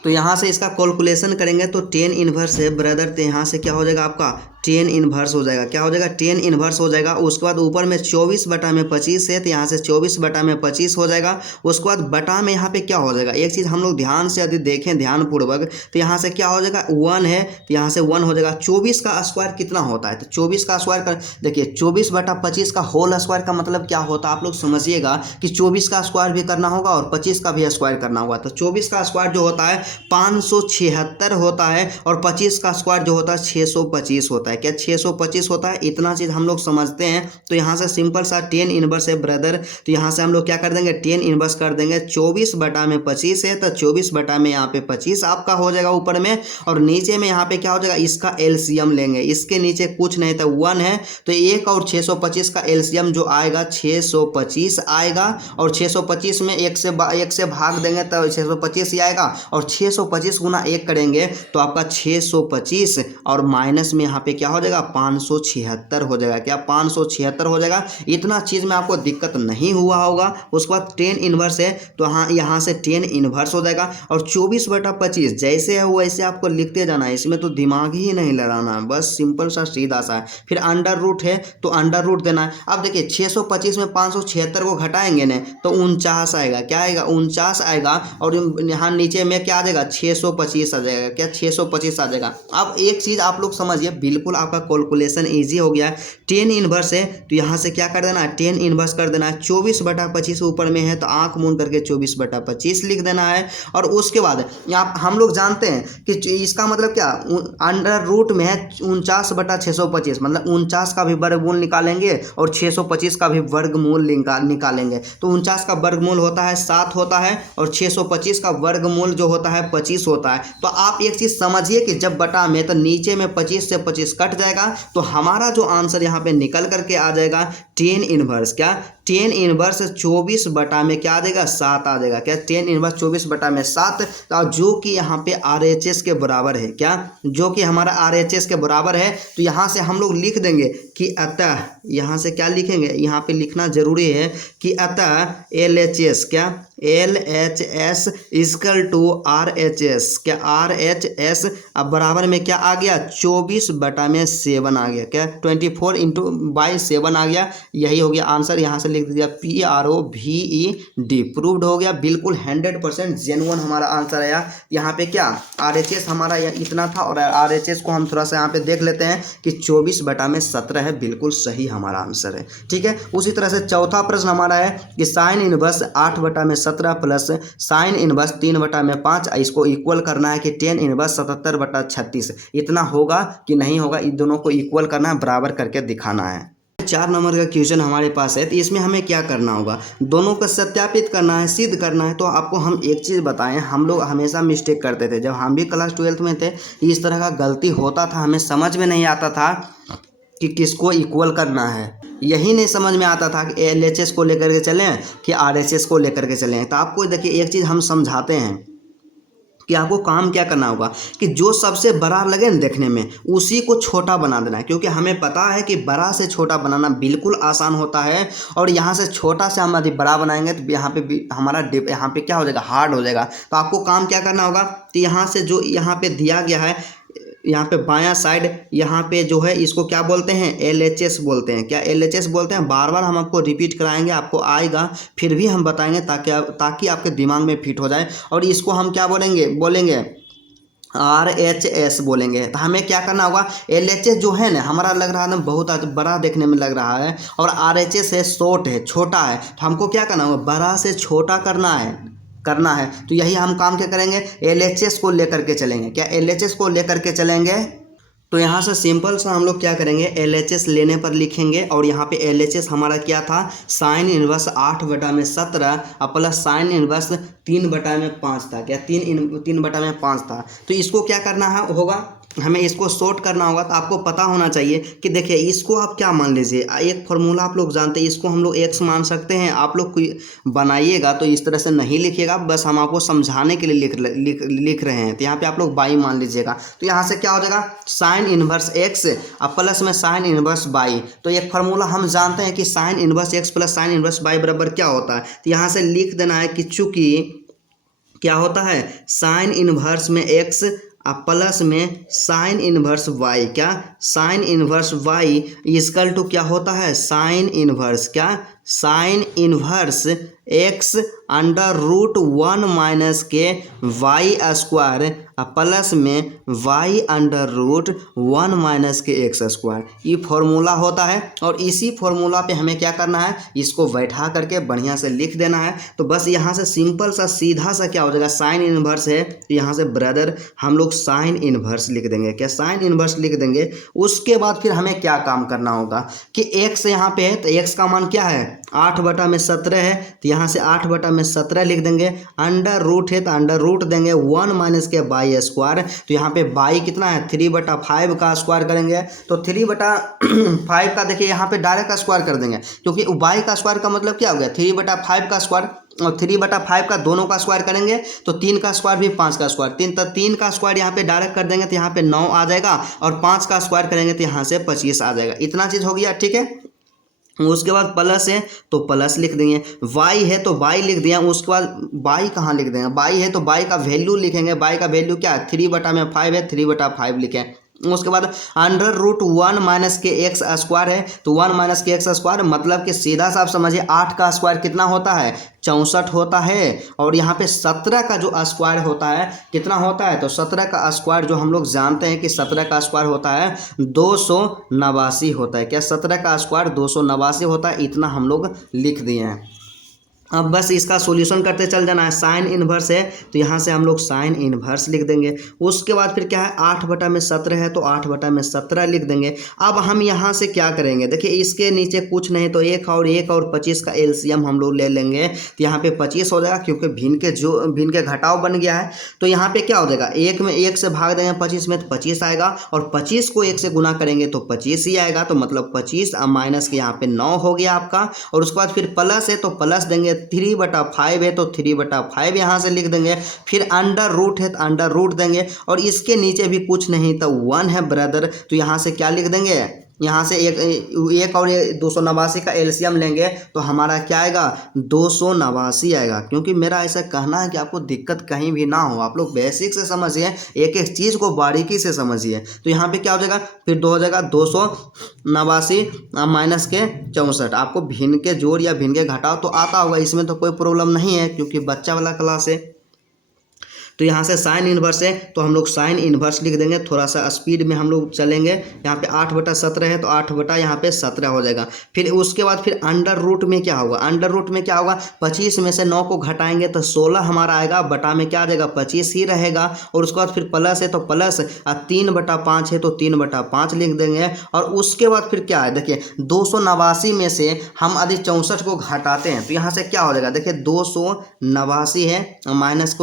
तो यहाँ से इसका कैलकुलेशन करेंगे तो टेन इनवर्स है ब्रदर, तो यहाँ से क्या हो जाएगा आपका टेन इनवर्स हो जाएगा। क्या हो जाएगा टेन इनवर्स हो जाएगा। उसके बाद ऊपर में 24/25 है, तो यहाँ से 24/25 हो जाएगा। उसके बाद बटा में यहाँ पे क्या हो जाएगा, एक चीज़ हम लोग ध्यान से यदि देखें ध्यानपूर्वक, तो यहाँ से क्या हो जाएगा 1 है, तो यहाँ से 1 हो जाएगा। 24 का स्क्वायर कितना होता है, तो 24 का स्क्वायर कर देखिए 24/25 का होल स्क्वायर का मतलब क्या होता है आप लोग समझिएगा कि 24 का स्क्वायर भी करना होगा और 25 का भी स्क्वायर करना होगा। तो 24 का स्क्वायर जो होता है 576 होता है और 25 का स्क्वायर जो होता है 625 होता है। क्या 625 होता है, इतना चीज़ हम लोग समझते हैं। तो यहाँ से सिंपल सा टेन इनवर्स है ब्रदर, तो यहाँ से हम लोग क्या कर देंगे टेन इनवर्स कर देंगे। 24/25 है तो 24 बटा में यहाँ पे 25 आपका हो जाएगा ऊपर में, और नीचे में यहाँ पे क्या हो जाएगा इसका एलसीएम लेंगे। इसके नीचे कुछ नहीं था 1 है, तो 1 और 625 का एलसीएम जो आएगा 625 आएगा, और 625 में 1 से भाग देंगे तो 625 ही आएगा, और 625 गुना 1 करेंगे तो आपका 625 और माइनस में यहाँ पे क्या हो जाएगा 576 हो जाएगा। क्या 576 हो जाएगा। इतना चीज़ में आपको दिक्कत नहीं हुआ होगा। उसके बाद टेन इनवर्स है तो हाँ यहाँ से टेन इनवर्स हो जाएगा, और 24/25 जैसे है वैसे आपको लिखते जाना है, इसमें तो दिमाग ही नहीं लगाना है, बस सिंपल सा सीधा सा है। फिर अंडर रूट है तो अंडर रूट देना है। अब देखिए 625 में 576 को घटाएंगे ना तो 49 आएगा। क्या आएगा 49 आएगा, और यहाँ नीचे में क्या आ जाएगा 625 आ जाएगा। क्या 625 आ जाएगा। अब एक चीज़ आप लोग समझिए, बिल्कुल आपका कैलकुलेशन इजी हो गया है। टेन इनवर्स है तो यहाँ से क्या कर देना है टेन इनवर्स कर देना है। 24/25 ऊपर में है तो आंख मूंद करके 24/25 लिख देना है। और उसके बाद यहाँ हम लोग जानते हैं कि इसका मतलब क्या अंडर रूट में है 49/625, मतलब 49 का भी वर्गमूल निकालेंगे और 625 का भी वर्गमूल निकालेंगे। तो 49 का वर्गमूल होता है 7 होता है, और 625 का वर्गमूल जो होता है 25 होता है। तो आप एक चीज़ समझिए कि जब बटा में तो नीचे में 25 से 25 कट जाएगा, तो हमारा जो आंसर यहाँ पे निकल करके आ जाएगा टेन इनवर्स। क्या टेन इनवर्स 24 बटा में क्या आ जाएगा 7 आ जाएगा। क्या टेन इनवर्स 24 बटा में 7, जो कि यहाँ पे RHS के बराबर है। क्या जो कि हमारा RHS के बराबर है। तो यहाँ से हम लोग लिख देंगे कि अतः, यहाँ से क्या लिखेंगे यहाँ पे लिखना जरूरी है कि अतः LHS क्या LHS इक्वल टू RHS। क्या RHS अब बराबर में क्या आ गया 24 बटा में 7 आ गया। क्या 24 × 7 आ गया। यही हो गया आंसर। यहाँ से लिख दिया PROVED, प्रूव्ड हो गया। बिल्कुल 100% जेन्युइन हमारा आंसर आया। यहाँ पे क्या RHS हमारा इतना था, और RHS को हम थोड़ा सा यहाँ पे देख लेते हैं कि 24 बटा में 17 है। बिल्कुल सही हमारा आंसर है। ठीक है। उसी तरह से चौथा प्रश्न हमारा है कि साइन इनवर्स 8 बटा में 17 प्लस साइन इनवर्स 3 बटा में 5, इसको इक्वल करना है कि टेन इनवर्स 77/36 इतना होगा कि नहीं होगा। इन दोनों को इक्वल करना है, बराबर करके दिखाना है। 4 नंबर का क्वेश्चन हमारे पास है, तो इसमें हमें क्या करना होगा, दोनों को सत्यापित करना है, सिद्ध करना है। तो आपको हम एक चीज़ बताएं, हम लोग हमेशा मिस्टेक करते थे। जब हम भी क्लास 12th में थे इस तरह का गलती होता था, हमें समझ में नहीं आता था कि किसको इक्वल करना है। यही नहीं समझ में आता था कि LHS को लेकर के चलें कि RHS को लेकर के चलें। तो आपको देखिए एक चीज़ हम समझाते हैं कि आपको काम क्या करना होगा कि जो सबसे बड़ा लगे ना देखने में उसी को छोटा बना देना है, क्योंकि हमें पता है कि बड़ा से छोटा बनाना बिल्कुल आसान होता है। और यहाँ से छोटा से हम यदि बड़ा बनाएंगे तो यहाँ पे हमारा यहाँ पे क्या हो जाएगा हार्ड हो जाएगा। तो आपको काम क्या करना होगा, तो यहाँ से जो यहाँ पे दिया गया है, यहाँ पे बायां साइड यहाँ पे जो है इसको क्या बोलते हैं LHS बोलते हैं। क्या LHS बोलते हैं। बार बार हम आपको रिपीट कराएंगे, आपको आएगा फिर भी हम बताएंगे ताकि आपके दिमाग में फिट हो जाए। और इसको हम क्या बोलेंगे RHS बोलेंगे। तो हमें क्या करना होगा, LHS जो है ना हमारा लग रहा है बहुत बड़ा देखने में लग रहा है, और RHS है शॉर्ट है छोटा है। तो हमको क्या करना होगा, बड़ा से छोटा करना है। तो यही हम काम क्या करेंगे, LHS को लेकर के चलेंगे। क्या LHS को लेकर के चलेंगे। तो यहाँ से सिंपल सा हम लोग क्या करेंगे, LHS लेने पर लिखेंगे। और यहाँ पे LHS हमारा क्या था, साइन इनवर्स 8 बटा में 17 और प्लस साइन इनवर्स 3 बटा में 5 था। क्या 3 बटा में 5 था। तो इसको क्या करना है होगा, हमें इसको शॉर्ट करना होगा तो आपको पता होना चाहिए कि देखिए इसको आप क्या मान लीजिए, एक फार्मूला आप लोग जानते हैं, इसको हम लोग x मान सकते हैं। आप लोग कोई बनाइएगा तो इस तरह से नहीं लिखिएगा, बस हम आपको समझाने के लिए लिख रहे हैं। तो यहाँ पे आप लोग y मान लीजिएगा, तो यहाँ से क्या हो जाएगा साइन इनवर्स x और प्लस में साइन इनवर्स y। तो एक फार्मूला हम जानते हैं कि sign inverse x plus sign inverse y बराबर क्या होता है। तो यहाँ से लिख देना है कि चूंकि क्या होता है साइन इनवर्स में x प्लस में साइन इनवर्स y, क्या sine inverse y is equal to क्या होता है साइन इनवर्स, क्या sine inverse x under root 1 minus के वाई स्क्वायर प्लस में y अंडर रूट 1 माइनस के x स्क्वायर। ये फॉर्मूला होता है और इसी फॉर्मूला पे हमें क्या करना है, इसको बैठा करके बढ़िया से लिख देना है। तो बस यहाँ से सिंपल सा सीधा सा क्या हो जाएगा, साइन इनवर्स है तो यहाँ से ब्रदर हम लोग साइन इनवर्स लिख देंगे, क्या साइन इनवर्स लिख देंगे। उसके बाद फिर हमें क्या काम करना होगा कि x यहाँ पे है तो x का मान क्या है 8/17 है, तो यहाँ से 8/17 लिख देंगे। अंडर रूट है तो अंडर रूट देंगे 1 माइनस के बाई स्क्वायर, तो यहाँ पे बाई कितना है 3/5 का स्क्वायर करेंगे। तो 3/5 का देखिए यहाँ पे डायरेक्ट का स्क्वायर कर देंगे, क्योंकि बाई का स्क्वायर का मतलब क्या हो गया 3/5 का स्क्वायर, और 3/5 का दोनों का स्क्वायर करेंगे तो 3 का स्क्वायर भी 5 का स्क्वायर, 3 का स्क्वायर यहाँ पे डायरेक्ट कर देंगे तो यहाँ पे 9 आ जाएगा, और 5 का स्क्वायर करेंगे तो यहाँ से 25 आ जाएगा। इतना चीज़ हो गया, ठीक है। उसके बाद प्लस है तो प्लस लिख देंगे, y है तो y लिख दिया। उसके बाद y कहाँ लिख देंगे, y है तो y का वैल्यू लिखेंगे। y का वैल्यू क्या है 3/5 है, 3/5 लिखें। उसके बाद अंडर रूट 1 माइनस के एक्स स्क्वायर है, तो 1 माइनस के एक्स स्क्वायर मतलब कि सीधा सा आप समझिए 8 का स्क्वायर कितना होता है 64 होता है, और यहाँ पे 17 का जो स्क्वायर होता है कितना होता है, तो 17 का स्क्वायर जो हम लोग जानते हैं कि 17 का स्क्वायर होता है 289 होता है, क्या 17 का स्क्वायर 289 होता है। इतना हम लोग लिख दिए हैं। अब बस इसका सॉल्यूशन करते चल जाना है। साइन इन्वर्स है तो यहाँ से हम लोग साइन इन्वर्स लिख देंगे। उसके बाद फिर क्या है 8/17 है तो 8/17 लिख देंगे। अब हम यहाँ से क्या करेंगे, देखिए इसके नीचे कुछ नहीं तो 1 और 25 का एलसीएम हम लोग ले लेंगे, तो यहाँ पे 25 हो जाएगा, क्योंकि भिन्न के घटाव बन गया है। तो यहाँ पे क्या हो जाएगा 1 में 1 से भाग देंगे 25 में तो 25 आएगा, और 25 को 1 से गुना करेंगे तो 25 ही आएगा। तो मतलब 25 माइनस के यहाँ पे 9 हो गया आपका। और उसके बाद फिर प्लस है तो प्लस देंगे, 3/5 है तो 3/5 यहाँ से लिख देंगे। फिर अंडर रूट है तो अंडर रूट देंगे, और इसके नीचे भी कुछ नहीं तो 1 है ब्रदर, तो यहाँ से क्या लिख देंगे, यहाँ से एक और 289 का एलसीएम लेंगे तो हमारा क्या आएगा 289 आएगा। क्योंकि मेरा ऐसा कहना है कि आपको दिक्कत कहीं भी ना हो, आप लोग बेसिक से समझिए, एक एक चीज़ को बारीकी से समझिए। तो यहाँ पे क्या हो जाएगा फिर 2 हो जाएगा 289 माइनस के 64। आपको भिन्न के जोड़ या भिन्न के घटाव तो आता होगा, इसमें तो कोई प्रॉब्लम नहीं है क्योंकि बच्चा वाला क्लास है। तो यहाँ से साइन इन्वर्स है तो हम लोग साइन इन्वर्स लिख देंगे। थोड़ा सा स्पीड में हम लोग चलेंगे। यहाँ पे 8/17 है तो 8 यहाँ पे 17 हो जाएगा। फिर उसके बाद फिर अंडर रूट में क्या होगा, अंडर रूट में क्या होगा 25 में से 9 को घटाएंगे तो 16 हमारा आएगा, बटा में क्या आ जाएगा 25 ही रहेगा। और उसके बाद फिर प्लस है तो प्लस 3/5 है तो 3/5 लिख देंगे। और उसके बाद फिर क्या है देखिए 289 में से हम यदि 64 को घटाते हैं तो यहाँ से क्या हो जाएगा, देखिए 289 है माइनस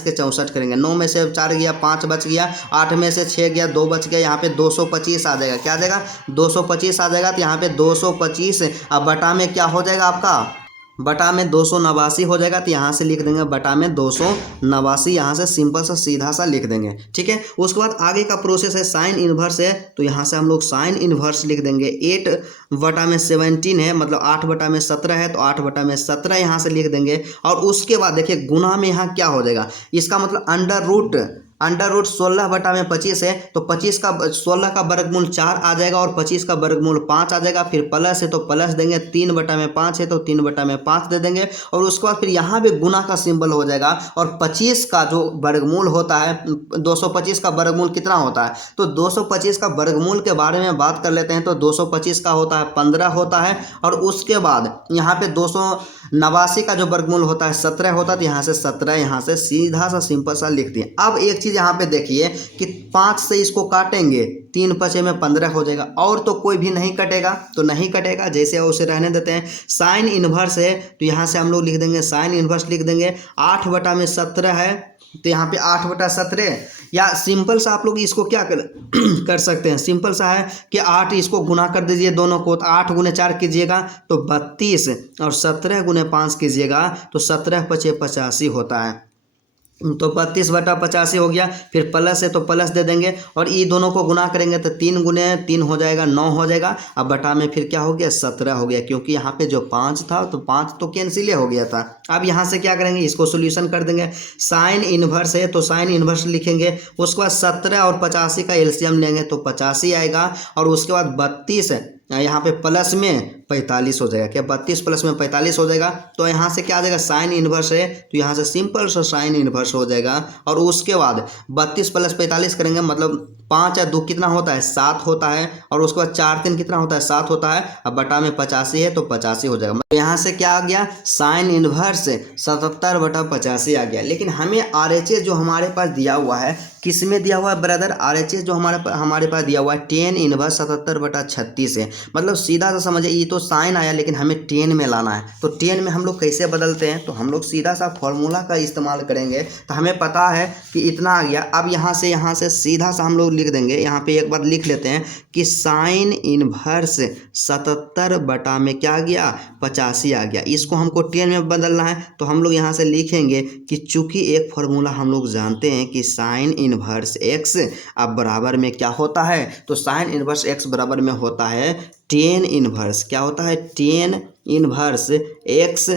के 64 करेंगे। 9 में से 4 गया 5 बच गया, 8 में से 6 गया 2 बच गया, यहाँ पे 225 आ जाएगा। क्या आ जाएगा 225 आ जाएगा। तो यहाँ पे 225 अब बटा में क्या हो जाएगा आपका, बटा में 289 हो जाएगा। तो यहाँ से लिख देंगे बटा में 289, यहाँ से सिंपल सा सीधा सा लिख देंगे, ठीक है। उसके बाद आगे का प्रोसेस है साइन इन्वर्स है तो यहाँ से हम लोग साइन इन्वर्स लिख देंगे। 8/17 है मतलब 8/17 है तो 8/17 यहाँ से लिख देंगे। और उसके बाद देखिए गुना में यहाँ क्या हो जाएगा, इसका मतलब अंडर रूट 16/25 है तो 16 का वर्गमूल 4 आ जाएगा, और 25 का वर्गमूल 5 आ जाएगा। फिर प्लस है तो प्लस देंगे, 3/5 है तो 3/5 दे देंगे। और उसके बाद फिर यहाँ भी गुना का सिंबल हो जाएगा। और 25 का जो वर्गमूल होता है 225 का वर्गमूल कितना होता है, तो 225 का वर्गमूल के बारे में बात कर लेते हैं। तो 225 का होता है 15 होता है। और उसके बाद यहाँ पे 289 का जो वर्गमूल होता है 17 होता है। तो यहाँ से 17 यहाँ से सीधा सा सिंपल सा लिख दिए। अब एक चीज़ यहाँ पे देखिए कि 5 से इसको काटेंगे 3 पचे में 15 हो जाएगा, और तो कोई भी नहीं कटेगा तो नहीं कटेगा, जैसे उसे रहने देते हैं। साइन इन्वर्स है तो यहाँ से हम लोग लिख देंगे, साइन इन्वर्स लिख देंगे 8/17 है तो यहाँ पे 8/17, या सिंपल सा आप लोग इसको क्या कर सकते हैं, सिंपल सा है कि 8 इसको गुना कर दीजिए दोनों को, तो 8 × 4 कीजिएगा तो 32, और 17 × 5 कीजिएगा तो 17 × 5 85 होता है। तो 32/85 हो गया। फिर प्लस है तो प्लस दे देंगे, और ये दोनों को गुना करेंगे तो 3 × 3 हो जाएगा 9 हो जाएगा। अब बटा में फिर क्या हो गया 17 हो गया, क्योंकि यहाँ पे जो 5 था तो 5 तो कैंसिल हो गया था। अब यहाँ से क्या करेंगे, इसको सोल्यूशन कर देंगे। साइन इन्वर्स है तो साइन इन्वर्स लिखेंगे, उसके बाद 17 और 85 का एलसीएम लेंगे तो 85 आएगा, और उसके बाद 32 यहाँ पे प्लस में 45 हो जाएगा। क्या 32 प्लस में 45 हो जाएगा, तो यहाँ से क्या आ जाएगा, साइन इन्वर्स है तो यहाँ से सिंपल सा साइन इन्वर्स हो जाएगा। और उसके बाद 32 + 45 करेंगे, मतलब 5 और 2 कितना होता है 7 होता है, और उसके बाद 4 3 कितना होता है 7 होता है। अब बटा में 85 है तो 85 हो जाएगा। तो यहाँ से क्या आ गया, साइन इन्वर्स 77/85 आ गया। लेकिन हमें RHS जो हमारे पास दिया हुआ है, किस में दिया हुआ है ब्रदर, RHS जो हमारे पास दिया हुआ है tan इन्वर्स 77/36 है। मतलब सीधा सा समझिए, ये तो साइन आया लेकिन हमें tan में लाना है, तो tan में हम लोग कैसे बदलते हैं, तो हम लोग सीधा सा फॉर्मूला का इस्तेमाल करेंगे। तो हमें पता है कि इतना आ गया। अब यहाँ से सीधा सा हम लोग लिख देंगे, यहाँ पे एक बार लिख लेते हैं कि साइन इन्वर्स 77 में क्या आ गया 85 आ गया। इसको हमको tan में बदलना है, तो हम लोग यहाँ से लिखेंगे कि चूंकि एक फॉर्मूला हम लोग जानते हैं कि साइन इन्वर्स x अब बराबर में क्या होता है, तो साइन इन्वर्स x बराबर में होता है tan इन्वर्स, क्या होता है tan इन्वर्स x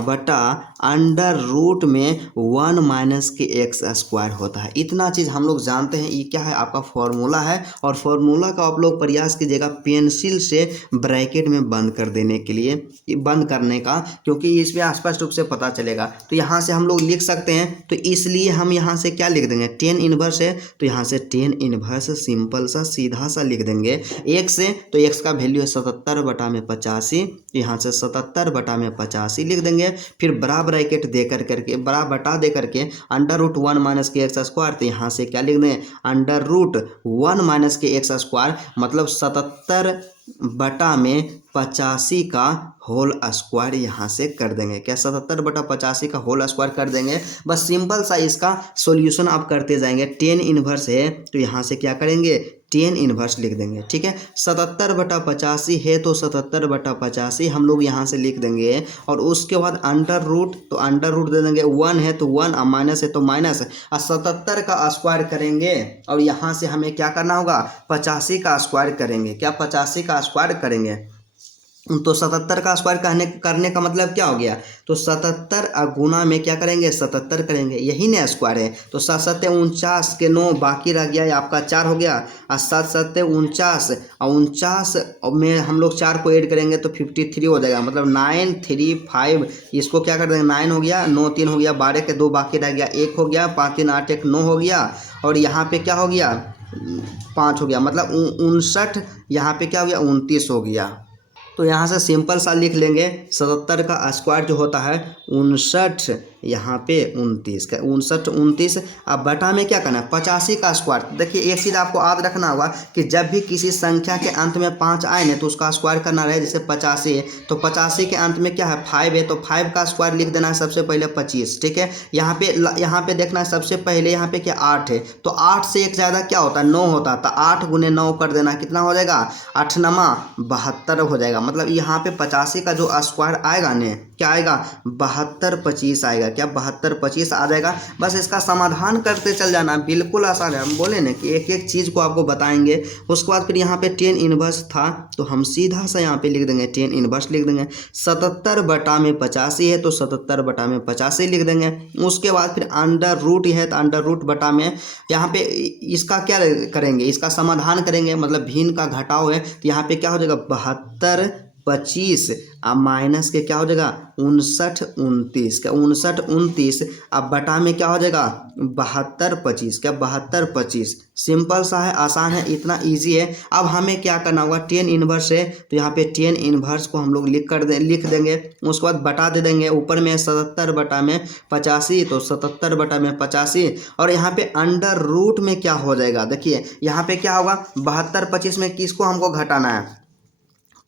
बटा √1 में 1 - x² होता है। इतना चीज़ हम लोग जानते हैं। ये क्या है, आपका फॉर्मूला है, और फॉर्मूला का आप लोग प्रयास कीजिएगा पेंसिल से ब्रैकेट में बंद कर देने के लिए, बंद करने का, क्योंकि इसमें स्पष्ट रूप से पता चलेगा। तो यहाँ से हम लोग लिख सकते हैं, तो इसलिए हम यहाँ से क्या लिख देंगे, tan इन्वर्स है तो यहाँ से tan इन्वर्स सिंपल सा सीधा सा लिख देंगे। x है तो x का वैल्यू है 77/85, यहाँ से 77/85 लिख देंगे। फिर बड़ा ब्रैकेट दे करके बड़ा बटा दे करके √1 - x², तो यहाँ से क्या लिख देंगे √1 - x², मतलब 77/85 का होल स्क्वायर यहाँ से कर देंगे। क्या 77/85 का होल स्क्वायर कर देंगे। बस सिंपल सा इसका सॉल्यूशन आप करते जाएंगे। tan इन्वर्स है तो यहाँ से क्या करेंगे tan इन्वर्स लिख देंगे, ठीक है। 77/85 है तो 77/85 हम लोग यहाँ से लिख देंगे, और उसके बाद √, तो √, दे देंगे। 1 है तो 1, माइनस है तो माइनस, और 77 का स्क्वायर करेंगे, और यहाँ से हमें क्या करना होगा 85 का स्क्वायर करेंगे। क्या 85 का स्क्वायर करेंगे, तो 77 का स्क्वायर करने का मतलब क्या हो गया, तो 77 गुना में क्या करेंगे 77 करेंगे, यही ना स्क्वायर है। तो 7 7 49 के 9 बाकी रह गया, ये आपका 4 हो गया, और 7 7 49, और 49 में हम लोग 4 को ऐड करेंगे तो 53 हो जाएगा। मतलब 935, इसको क्या कर देंगे 9 हो गया, 9 3 हो गया, 12 के 2 बाकी रह गया, 1 हो गया, 5 3 8 1 9 हो गया, और यहाँ पे क्या हो गया 5 हो गया, मतलब 59, यहाँ पे क्या हो गया 29 हो गया। तो यहाँ से सिंपल सा लिख लेंगे 77 का स्क्वायर जो होता है 59, यहाँ पे 29 का 29। अब बटा में क्या करना है 85 का स्क्वायर। देखिए एक चीज़ आपको याद रखना होगा कि जब भी किसी संख्या के अंत में 5 आए ना तो उसका स्क्वायर करना रहे। जैसे 85 है तो 85 के अंत में क्या है 5 है, तो 5 का स्क्वायर लिख देना है सबसे पहले 25, ठीक है। यहाँ पे देखना है सबसे पहले यहाँ पे क्या 8 है, तो 8 से एक ज़्यादा क्या होता है 9 होता है, तो 8 × 9 कर देना, कितना हो जाएगा 8 9 72 हो जाएगा। मतलब यहाँ पे 85 का जो स्क्वायर आएगा ने क्या आएगा 72 25 आएगा। क्या 72 25 आ जाएगा। बस इसका समाधान करते चल जाना, बिल्कुल आसान है। हम बोले ना कि एक एक चीज़ को आपको बताएंगे। उसके बाद फिर यहाँ पे tan इनवर्स था तो हम सीधा सा यहाँ पे लिख देंगे tan इनवर्स लिख देंगे। 77/85 है तो 77/85 लिख देंगे। उसके बाद फिर अंडर रूट है तो अंडर रूट बटा में यहाँ पे इसका क्या करेंगे, इसका समाधान करेंगे। मतलब भिन्न का घटाव है तो यहाँ पे क्या हो जाएगा 72 25 अब माइनस के क्या हो जाएगा 59 29 क्या 59 29 अब बटा में क्या हो जाएगा 72 25 क्या 72 25। सिंपल सा है, आसान है, इतना इजी है। अब हमें क्या करना होगा, टेन इनवर्स है तो यहाँ पे टेन इनवर्स को हम लोग लिख देंगे। उसके बाद बटा दे देंगे, ऊपर में 77 बटा में 85 तो 77 बटा में 85 और यहाँ पे अंडर रूट में क्या हो जाएगा, देखिए यहाँ पे क्या होगा 72 25 में किसको हमको घटाना है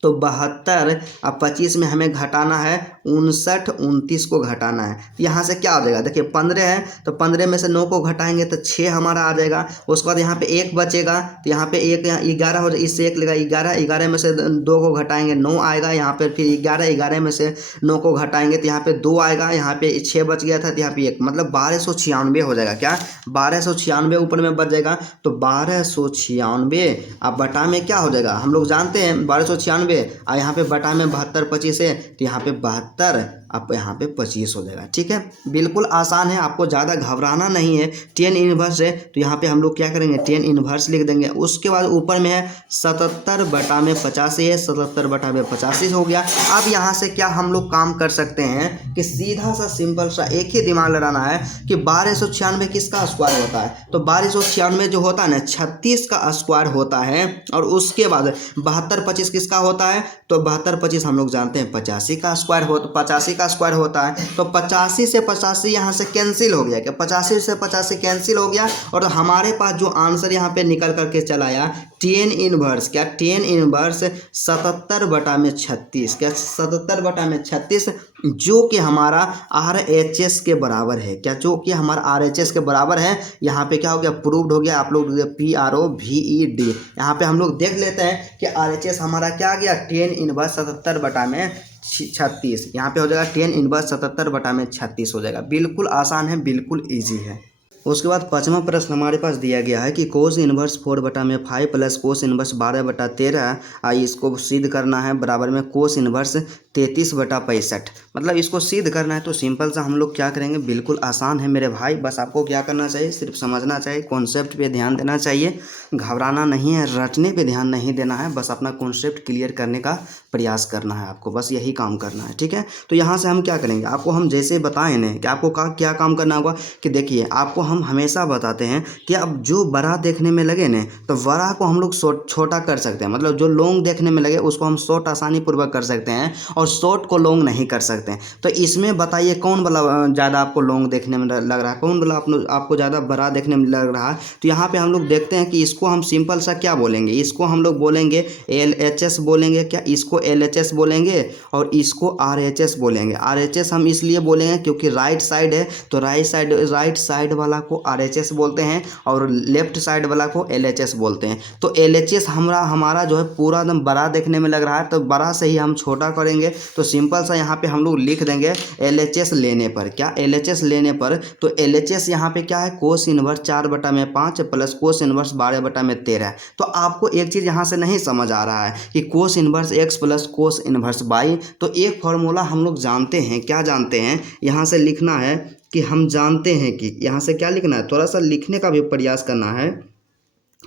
तो 72 अब 25 में हमें घटाना है 59 29 को घटाना है। यहाँ से क्या हो जाएगा, देखिए 15 है तो 15 में से 9 को घटाएंगे तो 6 हमारा आ जाएगा। उसके बाद यहाँ पे 1 बचेगा तो यहाँ पे 1 11 हो जाए, इससे 1 लेगा 11 11 में से 2 को घटाएंगे 9 आएगा। यहाँ पे फिर 11 11 में से 9 को घटाएंगे तो यहाँ पे 2 आएगा। यहाँ पे 6 बच गया था तो यहाँ पे 1 मतलब 1296 हो जाएगा। क्या 1296 ऊपर में बच जाएगा तो 1296 अब बटा में क्या हो जाएगा, हम लोग जानते हैं 1296 और यहाँ पे बटा में 72 25 है तो यहाँ पे 72 अब यहाँ पे 25 हो जाएगा। ठीक है, बिल्कुल आसान है, आपको ज़्यादा घबराना नहीं है। टेन इनवर्स है तो यहाँ पे हम लोग क्या करेंगे टेन इनवर्स लिख देंगे। उसके बाद ऊपर में है 77 बटा में 85 है, 77 बटा में 85 हो गया। अब यहाँ से क्या हम लोग काम कर सकते हैं कि सीधा सा सिंपल सा एक ही दिमाग लड़ाना है कि 1296 किसका स्क्वायर होता है तो 1296 जो होता है ना 36 का स्क्वायर होता है। और उसके बाद 72 25 किसका होता है तो 72 25 हम लोग जानते हैं 85 का स्क्वायर होता है। तो 85 से 85 यहाँ से कैंसिल हो गया, क्या 85 से 85 कैंसिल हो गया और हमारे पास जो आंसर यहाँ पे निकल करके चला आया टेन इनवर्स क्या टेन इनवर्स 77 बटा में 36 क्या 77 बटा में 36 जो कि हमारा RHS के बराबर है। क्या जो कि हमारा RHS के बराबर है। यहाँ पे क्या हो गया प्रूव्ड हो गया। आप लोग PROVED यहाँ पे हम लोग देख लेते हैं कि RHS हमारा क्या आ गया टेन इनवर्स 77 बटा में 36। यहाँ पे हो जाएगा टेन इनवर्स 77 बटा में 36 हो जाएगा। बिल्कुल आसान है, बिल्कुल ईजी है। उसके बाद 5वां प्रश्न हमारे पास दिया गया है कि कोस इनवर्स 4 बटा में 5 प्लस कोस इनवर्स 12 बटा 13 इसको सिद्ध करना है बराबर में कोस इनवर्स 33 बटा 65। मतलब इसको सिद्ध करना है तो सिंपल सा हम लोग क्या करेंगे, बिल्कुल आसान है मेरे भाई। बस आपको क्या करना चाहिए, सिर्फ समझना चाहिए, कॉन्सेप्ट पे ध्यान देना चाहिए, घबराना नहीं है, रटने पे ध्यान नहीं देना है, बस अपना कॉन्सेप्ट क्लियर करने का प्रयास करना है आपको, बस यही काम करना है। ठीक है, तो यहाँ से हम क्या करेंगे, आपको हम जैसे बताएं ना कि आपको क्या काम करना होगा कि देखिए आपको हम हमेशा बताते हैं कि अब जो बड़ा देखने में लगे ना तो बड़ा को हम लोग छोटा कर सकते हैं। मतलब जो लॉन्ग देखने में लगे उसको हम शॉर्ट आसानी पूर्वक कर सकते हैं और शॉर्ट को लॉन्ग नहीं कर सकते हैं। तो इसमें बताइए कौन वाला ज़्यादा आपको लॉन्ग देखने में लग रहा है, कौन वाला आपको ज़्यादा बड़ा देखने में लग रहा है। तो यहाँ पे हम लोग देखते हैं कि इसको हम सिंपल सा क्या बोलेंगे, इसको हम लोग बोलेंगे LHS बोलेंगे। क्या इसको LHS बोलेंगे और इसको RHS बोलेंगे। RHS हम इसलिए बोलेंगे क्योंकि राइट साइड है तो राइट साइड वाला को RHS बोलते हैं और लेफ्ट साइड वाला को LHS बोलते हैं। तो LHS हमारा जो है पूरा एकदम बड़ा देखने में लग रहा है तो बड़ा से ही हम छोटा करेंगे। तो सिंपल सा यहाँ पे हम लोग लिख देंगे LHS लेने पर। क्या LHS लेने पर तो LHS यहाँ पे क्या है कोस इनवर्स 4 बटा में 5 प्लस कोस इनवर्स 12 बटा में 13। तो आपको एक चीज़ यहाँ से नहीं समझ आ रहा है कि cos inverse x plus cos inverse y। तो एक फॉर्मूला हम लोग जानते हैं, क्या जानते हैं, यहाँ से लिखना है कि हम जानते हैं कि यहाँ से क्या लिखना है, थोड़ा सा लिखने का भी प्रयास करना है।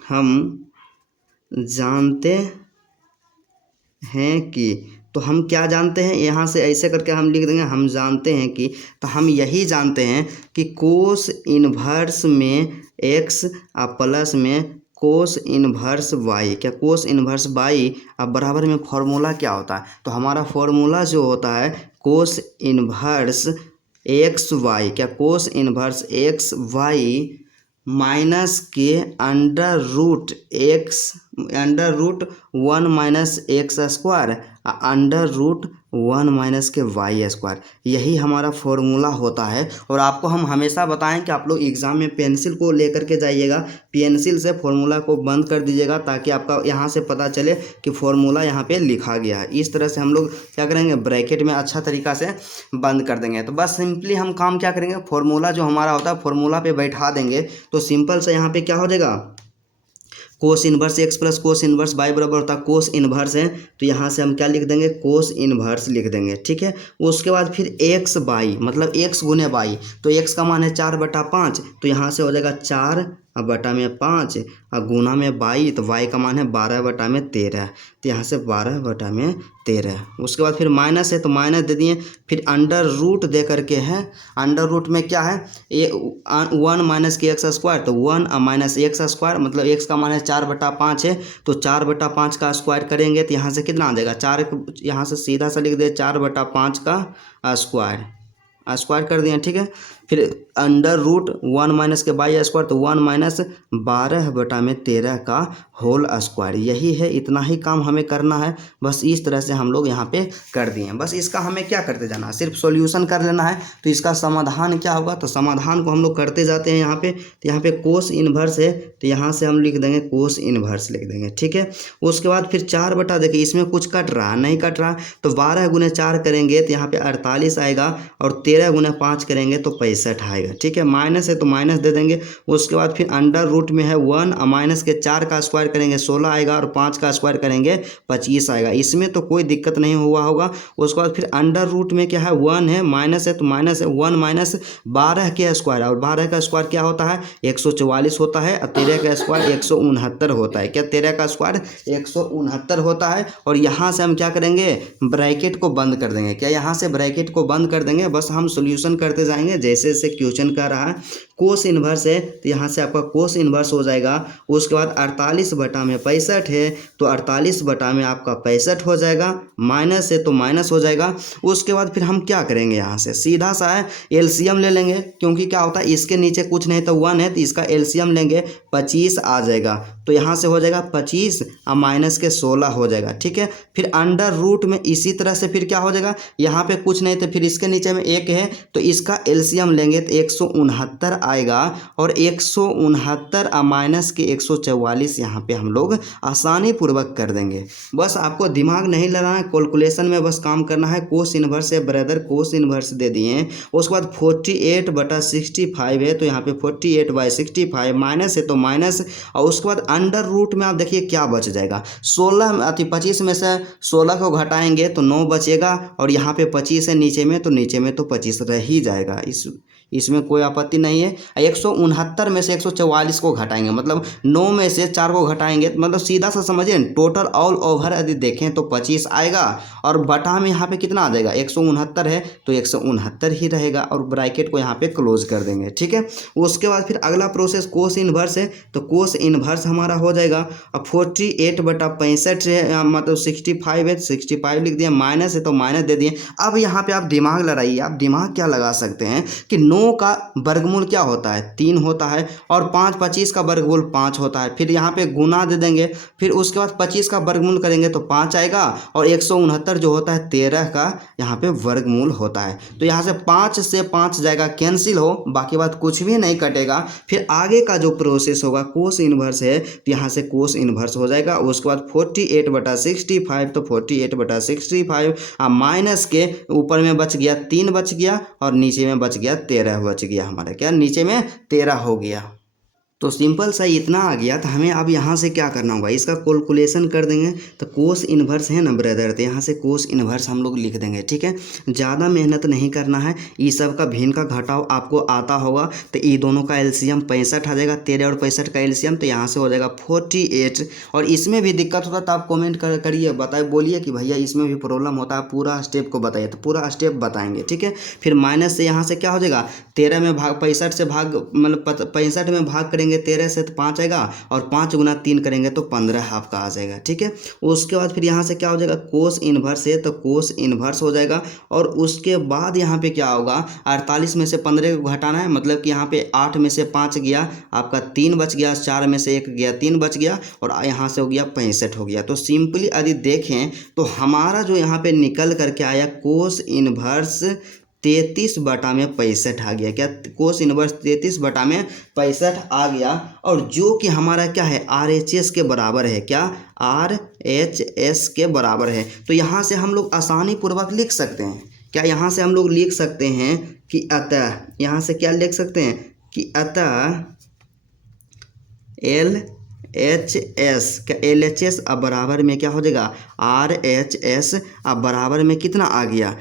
हम जानते हैं कि, तो हम क्या जानते हैं, यहाँ से ऐसे करके हम लिख देंगे हम जानते हैं कि। तो हम यही जानते हैं कि कोस इनवर्स में x प्लस में कोस इनवर्स y। क्या कोस इनवर्स y अब बराबर में फॉर्मूला क्या होता है तो हमारा फॉर्मूला जो होता है कोस इनवर्स XY। क्या कोस इनवर्स XY माइनस के under root 1 minus x square under root 1 minus के वाई स्क्वायर, यही हमारा फॉर्मूला होता है। और आपको हम हमेशा बताएं कि आप लोग एग्ज़ाम में पेंसिल को लेकर के जाइएगा, पेंसिल से फॉर्मूला को बंद कर दीजिएगा ताकि आपका यहाँ से पता चले कि फॉर्मूला यहाँ पे लिखा गया है। इस तरह से हम लोग क्या करेंगे ब्रैकेट में अच्छा तरीक़ा से बंद कर देंगे। तो बस सिंपली हम काम क्या करेंगे, फॉर्मूला जो हमारा होता है फॉर्मूला पे बैठा देंगे। तो सिंपल से यहाँ पे क्या हो जाएगा cos inverse x plus cos inverse y बराबर होता है कोस इनवर्स है तो यहाँ से हम क्या लिख देंगे कोस इनवर्स लिख देंगे। ठीक है, उसके बाद फिर x बाई मतलब x गुने बाई, तो x का मान है 4 बटा 5 तो यहाँ से हो जाएगा 4 अब बटा में 5 और गुना में y, तो y का मान है 12/13, तो यहाँ से 12/13। उसके बाद फिर माइनस है तो माइनस दे दिए, फिर अंडर रूट दे करके है, अंडर रूट में क्या है 1 - x², तो 1 - x² मतलब x का मान है 4/5 है, तो 4/5 का स्क्वायर करेंगे तो यहाँ से कितना आ जाएगा 4, यहाँ से सीधा सा लिख दे 4/5 का स्क्वायर कर दिए, ठीक है। फिर अंडर रूट 1 - के बाई स्क्वायर, तो 1 - 12/13 का होल स्क्वायर। यही है, इतना ही काम हमें करना है, बस इस तरह से हम लोग यहाँ पे कर दिए। बस इसका हमें क्या करते जाना है, सिर्फ सॉल्यूशन कर लेना है। तो इसका समाधान क्या होगा, तो समाधान को हम लोग करते जाते हैं यहाँ पे। तो यहाँ पे कोस इनवर्स है, तो यहाँ से हम लिख देंगे कोस इनवर्स लिख देंगे, ठीक है। उसके बाद फिर 4 बटा, देखिए इसमें कुछ कट रहा नहीं कट रहा, तो 12 × 4 करेंगे तो यहाँ पे 48 आएगा, और 13 × 5 करेंगे तो 65 आएगा, ठीक है। माइनस है तो माइनस दे देंगे। उसके बाद फिर अंडर रूट में है 1 और माइनस के 4 का स्क्वायर करेंगे 16 आएगा, और 5 का स्क्वायर करेंगे 25 आएगा। इसमें तो कोई दिक्कत नहीं हुआ होगा। उसके बाद फिर अंडर रूट में क्या है 1 है, माइनस है तो माइनस है 1 - 12 के स्क्वायर, और 12 का स्क्वायर क्या होता है 144 होता है, और 13 का स्क्वायर 169 होता है। क्या 13 का स्क्वायर 169 होता है। और यहाँ से हम क्या करेंगे, ब्रैकेट को बंद कर देंगे। क्या यहाँ से ब्रैकेट को बंद कर देंगे, बस हम सॉल्यूशन करते जाएंगे जैसे जैसे क्वेश्चन कर रहा है। कोस इनवर्स है तो यहाँ से आपका कोस इनवर्स हो जाएगा। उसके बाद 48 बटा में 65 है, तो 48 बटा में आपका 65 हो जाएगा। माइनस है तो माइनस हो जाएगा। उसके बाद फिर हम क्या करेंगे, यहाँ से सीधा सा है एलसीएम ले लेंगे, क्योंकि क्या होता है इसके नीचे कुछ नहीं तो 1 है, तो इसका एलसीएम लेंगे 25 आ जाएगा। तो यहाँ से हो जाएगा 25 और माइनस के 16 हो जाएगा, ठीक है। फिर अंडर रूट में इसी तरह से फिर क्या हो जाएगा, यहाँ पे कुछ नहीं तो फिर इसके नीचे में 1 है, तो इसका एलसीएम लेंगे तो 169 आएगा, और 169 और माइनस के 144 यहाँ पे हम लोग आसानी पूर्वक कर देंगे। बस आपको दिमाग नहीं लगाना है, कैलकुलेशन में बस काम करना है। कोस इनवर्स है ब्रदर, कोस इनवर्स दे दिए। उसके बाद 48/65 है, तो यहाँ पे 48/65 माइनस है तो माइनस, और उसके बाद अंडर रूट में आप देखिए क्या बच जाएगा 16 25 में से 16 को घटाएंगे तो 9 बचेगा, और यहाँ पे 25 है नीचे में, तो नीचे में तो 25 रह ही जाएगा, इसमें कोई आपत्ति नहीं है। 169 में से 144 को घटाएंगे, मतलब 9 में से 4 को घटाएंगे, मतलब सीधा सा समझिए टोटल ऑल ओवर यदि देखें तो 25 आएगा, और बटा में यहाँ पे कितना आ जाएगा 169 है, तो 169 ही रहेगा, और ब्रैकेट को यहाँ पे क्लोज कर देंगे, ठीक है। उसके बाद फिर अगला प्रोसेस कोस इनवर्स है, तो कोस इनवर्स हमारा हो जाएगा। अब 48/65 है, मतलब 65 है, 65 लिख दिया, माइनस है तो माइनस दे दिए। अब यहाँ पे आप दिमाग लड़ाइए, आप दिमाग क्या लगा सकते हैं कि 9 का वर्गमूल क्या होता है 3 होता है, और 5 25 का वर्गमूल 5 होता है। फिर यहाँ पे गुना दे देंगे, फिर उसके बाद 25 का वर्गमूल करेंगे तो 5 आएगा, और 169 जो होता है 13 का यहाँ पे वर्गमूल होता है। तो यहाँ से 5 से 5 जाएगा कैंसिल हो, बाकी बात कुछ भी नहीं कटेगा। फिर आगे का जो प्रोसेस होगा कोस इनवर्स है, तो यहाँ से कोस इनवर्स हो जाएगा। उसके बाद 48/65, तो 48/65 माइनस के ऊपर में बच गया 3 बच गया, और नीचे में बच गया 13 बच गया हमारा, क्या नीचे में 13 हो गया। तो सिंपल सा इतना आ गया। तो हमें अब यहाँ से क्या करना होगा, इसका कैलकुलेशन कर देंगे। तो कोस इनवर्स है ना ब्रदर, तो यहाँ से कोस इनवर्स हम लोग लिख देंगे, ठीक है। ज़्यादा मेहनत नहीं करना है, ये सब का भिन्न का घटाव आपको आता होगा। तो ये दोनों का एलसीएम 65 आ जाएगा, 13 और 65 का एलसीएम, तो यहाँ से हो जाएगा 48। और इसमें भी दिक्कत होता तो आप कॉमेंट करिए, बताए, बोलिए कि भैया इसमें भी प्रॉब्लम होता है, पूरा स्टेप को बताइए, तो पूरा स्टेप बताएंगे, ठीक है। फिर माइनस से यहाँ से क्या हो जाएगा 13 में भाग 65 से भाग, मतलब 65 में भाग करेंगे 13 से तो 5 आएगा, और 5 × 3 करेंगे तो 15 आपका आ जाएगा, ठीक है। उसके बाद फिर यहाँ से क्या हो जाएगा कोस इनवर्स है, तो कोस इनवर्स हो जाएगा। और उसके बाद यहाँ पे क्या होगा 48 में से 15 को घटाना है, मतलब कि यहाँ पे 8 में से 5 गया आपका 3 बच गया, 4 में से 1 गया 3 बच गया, और यहाँ से हो गया 65 हो गया। तो सिंपली यदि देखें तो हमारा जो यहाँ पे निकल करके आया कोस इनवर्स 33 बटा में 65 आ गया। क्या कोस इनवर्स 33 बटा में 65 आ गया, और जो कि हमारा क्या है RHS के बराबर है, क्या RHS के बराबर है। तो यहाँ से हम लोग आसानी पूर्वक लिख सकते हैं, क्या यहाँ से हम लोग लिख सकते हैं कि अतः, यहाँ से क्या लिख सकते हैं कि अतः LHS, क्या LHS अब बराबर में क्या हो जाएगा RHS, अब बराबर में कितना आ गया,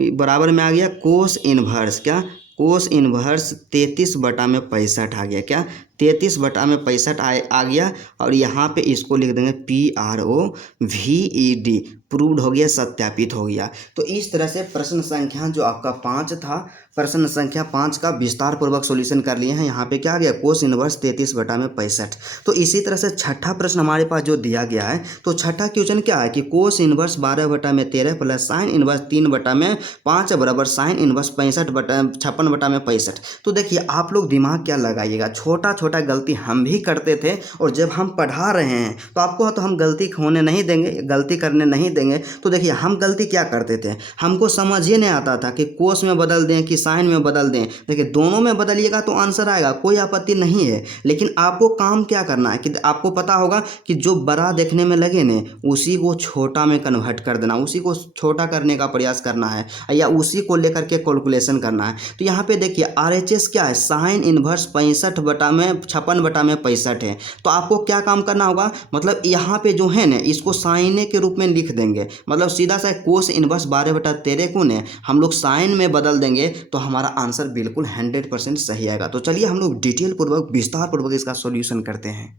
बराबर में आ गया कोस इनवर्स, क्या कोस इनवर्स 33 बटा में 65 आ गया, क्या 33/65 आ गया। और यहाँ पे इसको लिख देंगे PROVED, प्रूव्ड हो गया, सत्यापित हो गया। तो इस तरह से प्रश्न संख्या जो आपका 5 था, प्रश्न संख्या 5 का विस्तार पूर्वक सॉल्यूशन कर लिए हैं। यहाँ पे क्या आ गया, कोस इनवर्स 33/65। तो इसी तरह से छठा प्रश्न हमारे पास जो दिया गया है, तो छठा क्वेश्चन क्या है कि cos inverse 12/13 plus sine inverse 3/5 बराबर साइन इनवर्स 56/65। तो देखिए आप लोग दिमाग क्या लगाइएगा, छोटा छोटा गलती हम भी करते थे, और जब हम पढ़ा रहे हैं तो आपको तो हम गलती होने नहीं देंगे, गलती करने नहीं देंगे। तो देखिए हम गलती क्या करते थे, हमको समझ ही नहीं आता था कि कोस में बदल दें कि साइन में बदल दें। देखिए दोनों में बदलिएगा तो आंसर आएगा, कोई आपत्ति नहीं है। लेकिन आपको काम क्या करना है कि आपको पता होगा कि जो बड़ा देखने में लगे ने उसी को छोटा में कन्वर्ट कर देना, उसी को छोटा करने का प्रयास करना है, या उसी को लेकर के कैलकुलेशन करना है। तो यहाँ पे देखिए RHS क्या है, साइन इनवर्स 56/65 है। तो आपको क्या काम करना होगा, मतलब यहाँ पे जो है ना इसको साइने के रूप में लिख देंगे, मतलब सीधा सा कोस इनवर्स 12/13 को ने हम लोग साइन में बदल देंगे तो हमारा आंसर बिल्कुल 100% सही आएगा। तो चलिए हम लोग डिटेल पूर्वक विस्तार पूर्वक इसका सॉल्यूशन करते हैं।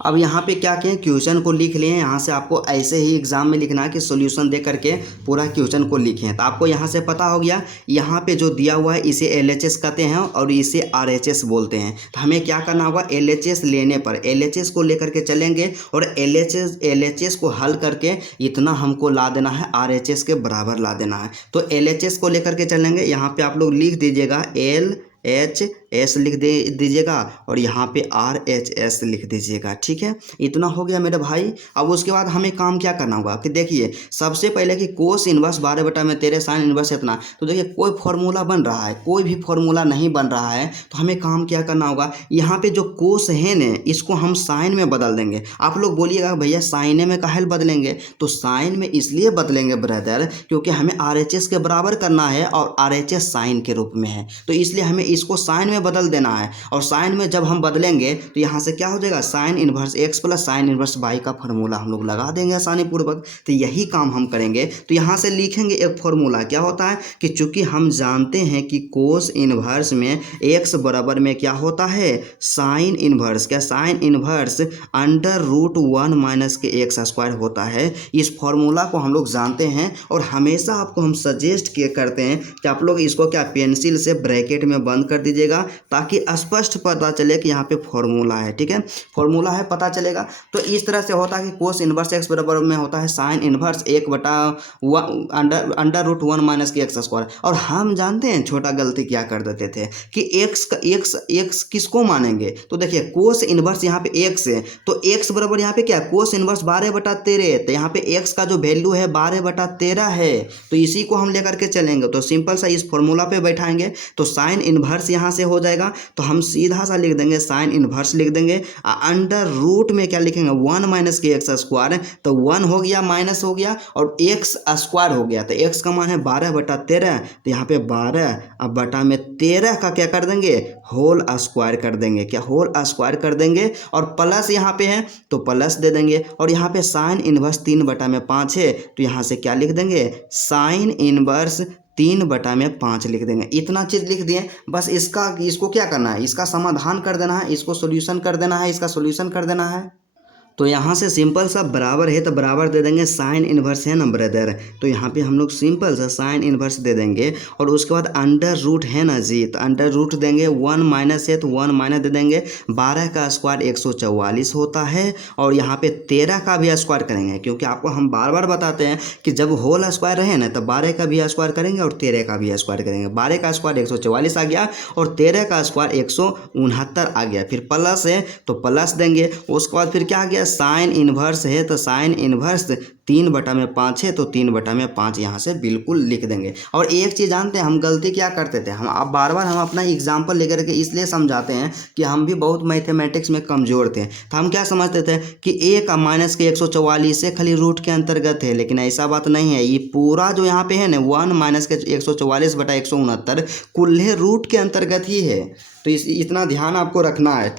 अब यहाँ पे क्या किए, क्वेश्चन को लिख लिए हैं। यहाँ से आपको ऐसे ही एग्जाम में लिखना है कि सॉल्यूशन दे करके पूरा क्वेश्चन को लिखें। तो आपको यहाँ से पता हो गया, यहाँ पे जो दिया हुआ है इसे LHS कहते हैं और इसे RHS बोलते हैं। तो हमें क्या करना होगा, LHS लेने पर LHS को लेकर के चलेंगे और LHS को हल करके इतना हमको ला देना है, RHS के बराबर ला देना है। तो LHS को लेकर के चलेंगे, यहाँ पे आप लोग लिख दीजिएगा LHS लिख दीजिएगा और यहाँ पे RHS लिख दीजिएगा। ठीक है, इतना हो गया मेरे भाई। अब उसके बाद हमें काम क्या करना होगा कि देखिए सबसे पहले कि कोस इनवर्स 12/13 साइन इनवर्स इतना। तो देखिए कोई फॉर्मूला बन रहा है, कोई भी फॉर्मूला नहीं बन रहा है। तो हमें काम क्या करना होगा, यहाँ पे जो कोस है न इसको हम साइन में बदल देंगे। आप लोग बोलिएगा भैया साइने में काहे बदलेंगे, तो साइन में इसलिए बदलेंगे ब्रदर क्योंकि हमें RHS के बराबर करना है और RHS साइन के रूप में है, तो इसलिए हमें इसको साइन में बदल देना है। और साइन में जब हम बदलेंगे तो यहाँ से क्या हो जाएगा, sign inverse x plus sign inverse y का फॉर्मूला हम लोग लगा देंगे आसानी पूर्वक। तो यही काम हम करेंगे। तो यहाँ से लिखेंगे एक फॉर्मूला, क्या होता है कि चूंकि हम जानते हैं कि कोस इनवर्स में x बराबर में क्या होता है, साइन इनवर्स, क्या साइन इनवर्स √1 माइनस के x² होता है। इस फॉर्मूला को हम लोग जानते हैं और हमेशा आपको हम सजेस्ट किए करते हैं कि आप लोग इसको क्या पेंसिल से ब्रैकेट में बंद कर दीजिएगा ताकि स्पष्ट पता चले कि यहाँ पे फॉर्मूला है। ठीक है, फॉर्मूला है, पता चलेगा। तो इस तरह से होता है कि कोस इनवर्स x बराबर में होता है साइन इनवर्स √1 माइनस के x²। और हम जानते हैं छोटा गलती क्या कर देते थे कि x किसको मानेंगे, तो देखिए कोस इनवर्स यहाँ पे x है, तो x बराबर यहाँ पे क्या है, कोस इनवर्स 12/13। तो यहाँ पे x का जो वैल्यू है 12/13 है, तो इसी को हम लेकर के चलेंगे। तो सिंपल सा इस फॉर्मूला पे बैठाएंगे तो साइन इनवर्स यहाँ से हो जाएगा। तो हम सीधा सा लिख देंगे साइन इनवर्स लिख देंगे, अंडर रूट में क्या लिखेंगे 1 माइनस के x²। तो 1 हो गया, माइनस हो गया और x² हो गया। तो x का मान है 12/13, तो यहाँ पे 12 अब बटा में 13 का क्या कर देंगे, होल स्क्वायर कर देंगे। क्या होल स्क्वायर कर देंगे और प्लस यहाँ पे है तो प्लस दे देंगे। और यहाँ पे साइन इनवर्स 3/5 है, तो यहाँ से क्या लिख देंगे, साइन इनवर्स 3/5 लिख देंगे। इतना चीज़ लिख दिए, बस इसको क्या करना है, इसका समाधान कर देना है, इसको सॉल्यूशन कर देना है, इसका सॉल्यूशन कर देना है। तो यहाँ से सिंपल सा बराबर है तो बराबर दे देंगे, साइन इनवर्स है ना ब्रदर, तो यहाँ पे हम लोग सिंपल सा साइन इनवर्स दे देंगे। और उसके बाद अंडर रूट है ना जी, तो अंडर रूट देंगे, 1 माइनस है तो 1 माइनस दे देंगे। 12 का स्क्वायर 144 होता है और यहाँ पे 13 का भी स्क्वायर करेंगे, क्योंकि आपको हम बार बार बताते हैं कि जब होल स्क्वायर रहे ना तो 12 का भी स्क्वायर करेंगे और 13 का भी स्क्वायर करेंगे। 12 का स्क्वायर 144 आ गया और 13 का स्क्वायर 169 आ गया। फिर प्लस है तो प्लस देंगे। उसके बाद फिर क्या आ गया, साइन इनवर्स है तो साइन इनवर्स 3/5 है तो 3/5 यहाँ से बिल्कुल लिख देंगे। और एक चीज़ जानते हैं हम गलती क्या करते थे, हम अब बार बार हम अपना एग्जाम्पल लेकर के इसलिए समझाते हैं कि हम भी बहुत मैथमेटिक्स में कमज़ोर थे। तो हम क्या समझते थे कि a का माइनस के 144 से खाली रूट के अंतर्गत है, लेकिन ऐसा बात नहीं है। ये पूरा जो यहाँ पे है ना 1 माइनस के 144/169 कुल्हे रूट के अंतर्गत ही है। तो इतना ध्यान आपको रखना है।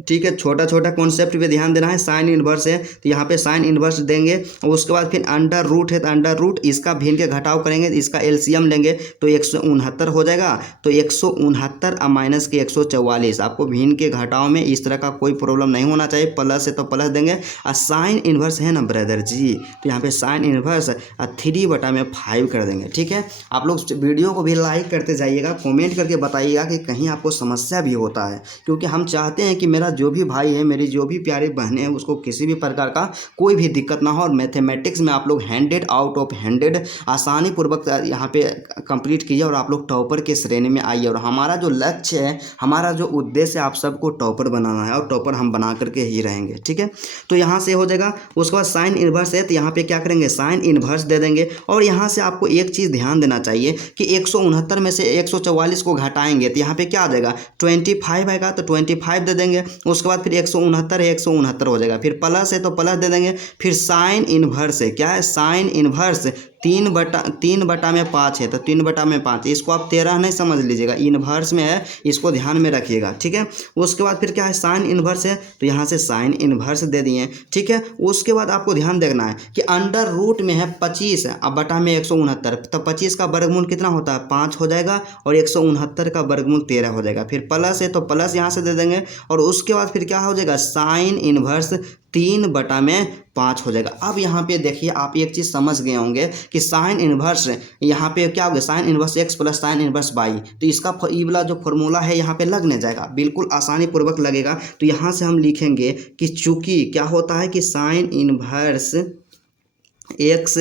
ठीक है, छोटा छोटा कॉन्सेप्ट पे ध्यान देना है। साइन इनवर्स है तो यहाँ पे साइन इनवर्स देंगे और उसके बाद फिर अंडर रूट है तो अंडर रूट, इसका भिन्न के घटाव करेंगे तो इसका एलसीएम लेंगे तो 169 हो जाएगा। तो 169 माइनस के 144, आपको भिन्न के घटाव में इस तरह का कोई प्रॉब्लम नहीं होना चाहिए। प्लस है तो प्लस देंगे। और साइन इनवर्स है ना ब्रदर जी, तो यहाँ पे साइन इनवर्स 3/5 कर देंगे। ठीक है, आप लोग वीडियो को भी लाइक करते जाइएगा, कमेंट करके बताइएगा कि कहीं आपको समस्या भी होता है, क्योंकि हम चाहते हैं कि मेरा जो भी भाई है, मेरी जो भी प्यारे बहनें हैं, उसको किसी भी प्रकार का कोई भी दिक्कत ना हो। और मैथमेटिक्स में आप लोग 100 आउट ऑफ 100 आसानी पूर्वक यहाँ पे कंप्लीट कीजिए और आप लोग टॉपर के श्रेणी में आइए। और हमारा जो लक्ष्य है, हमारा जो उद्देश्य है, आप सबको टॉपर बनाना है और टॉपर हम बना करके ही रहेंगे। ठीक है, तो यहाँ से हो जाएगा। उसके बाद साइन इनवर्स है तो यहाँ पे क्या करेंगे, साइन इनवर्स दे देंगे। और यहाँ से आपको एक चीज़ ध्यान देना चाहिए कि 169 में से 144 को घटाएंगे तो यहाँ पे क्या आ जाएगा, 25 आएगा, तो 25 दे देंगे। उसके बाद फिर 169 है, 169 हो जाएगा। फिर प्लस है तो प्लस दे देंगे। फिर साइन इनवर्स है, क्या है, साइन इनवर्स 3/5 है तो 3/5, इसको आप 13 नहीं समझ लीजिएगा, इनवर्स में है, इसको ध्यान में रखिएगा। ठीक है, उसके बाद फिर क्या है, साइन इनवर्स है तो यहाँ से साइन इनवर्स दे दिए। ठीक है, उसके बाद आपको ध्यान देखना है कि अंडर रूट में है 25 अब बटा में 169, तो 25 का वर्गमूल कितना होता है, 5 हो जाएगा और 169 का वर्गमूल 13 हो जाएगा। फिर प्लस है तो प्लस यहाँ से दे देंगे। और उसके बाद फिर क्या हो जाएगा, साइन इनवर्स 3/5 हो जाएगा। अब यहाँ पे देखिए, आप एक चीज़ समझ गए होंगे कि साइन इनवर्स यहाँ पे क्या होगा, sign inverse x plus sign inverse y, तो इसका ये वाला जो फॉर्मूला है यहाँ पे लगने जाएगा, बिल्कुल आसानी पूर्वक लगेगा। तो यहाँ से हम लिखेंगे कि चूंकि क्या होता है कि साइन इनवर्स x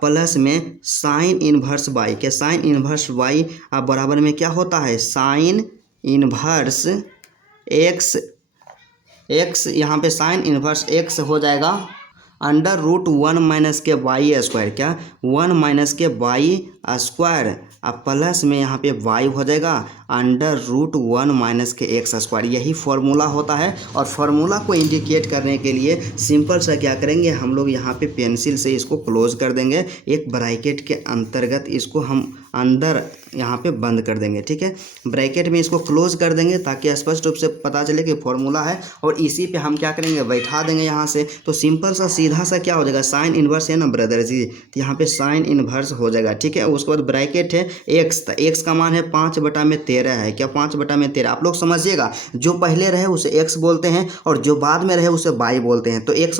प्लस में साइन इनवर्स y के साइन इनवर्स y बराबर में क्या होता है, साइन इनवर्स x यहाँ पे साइन इनवर्स x हो जाएगा अंडर रूट 1 माइनस के वाई स्क्वायर, क्या 1 माइनस के वाई स्क्वायर, अब प्लस में यहाँ पे y हो जाएगा अंडर रूट 1 माइनस के एक्स स्क्वायर। यही फॉर्मूला होता है। और फार्मूला को इंडिकेट करने के लिए सिंपल सा क्या करेंगे, हम लोग यहाँ पे पेंसिल से इसको क्लोज कर देंगे, एक ब्रैकेट के अंतर्गत इसको हम अंदर यहाँ पे बंद कर देंगे। ठीक है, ब्रैकेट में इसको क्लोज कर देंगे ताकि स्पष्ट रूप से पता चले कि फॉर्मूला है। और इसी पे हम क्या करेंगे, बैठा देंगे यहाँ से। तो सिंपल सा सीधा सा क्या हो जाएगा, साइन इनवर्स है ना ब्रदर जी, तो यहाँ पे साइन इनवर्स हो जाएगा। ठीक है, उसके बाद ब्रैकेट है x, तो x का मान है 5/13 है, क्या 5/13। आप लोग समझिएगा, जो पहले रहे उसे x बोलते हैं और जो बाद में रहे उसे y बोलते हैं। तो x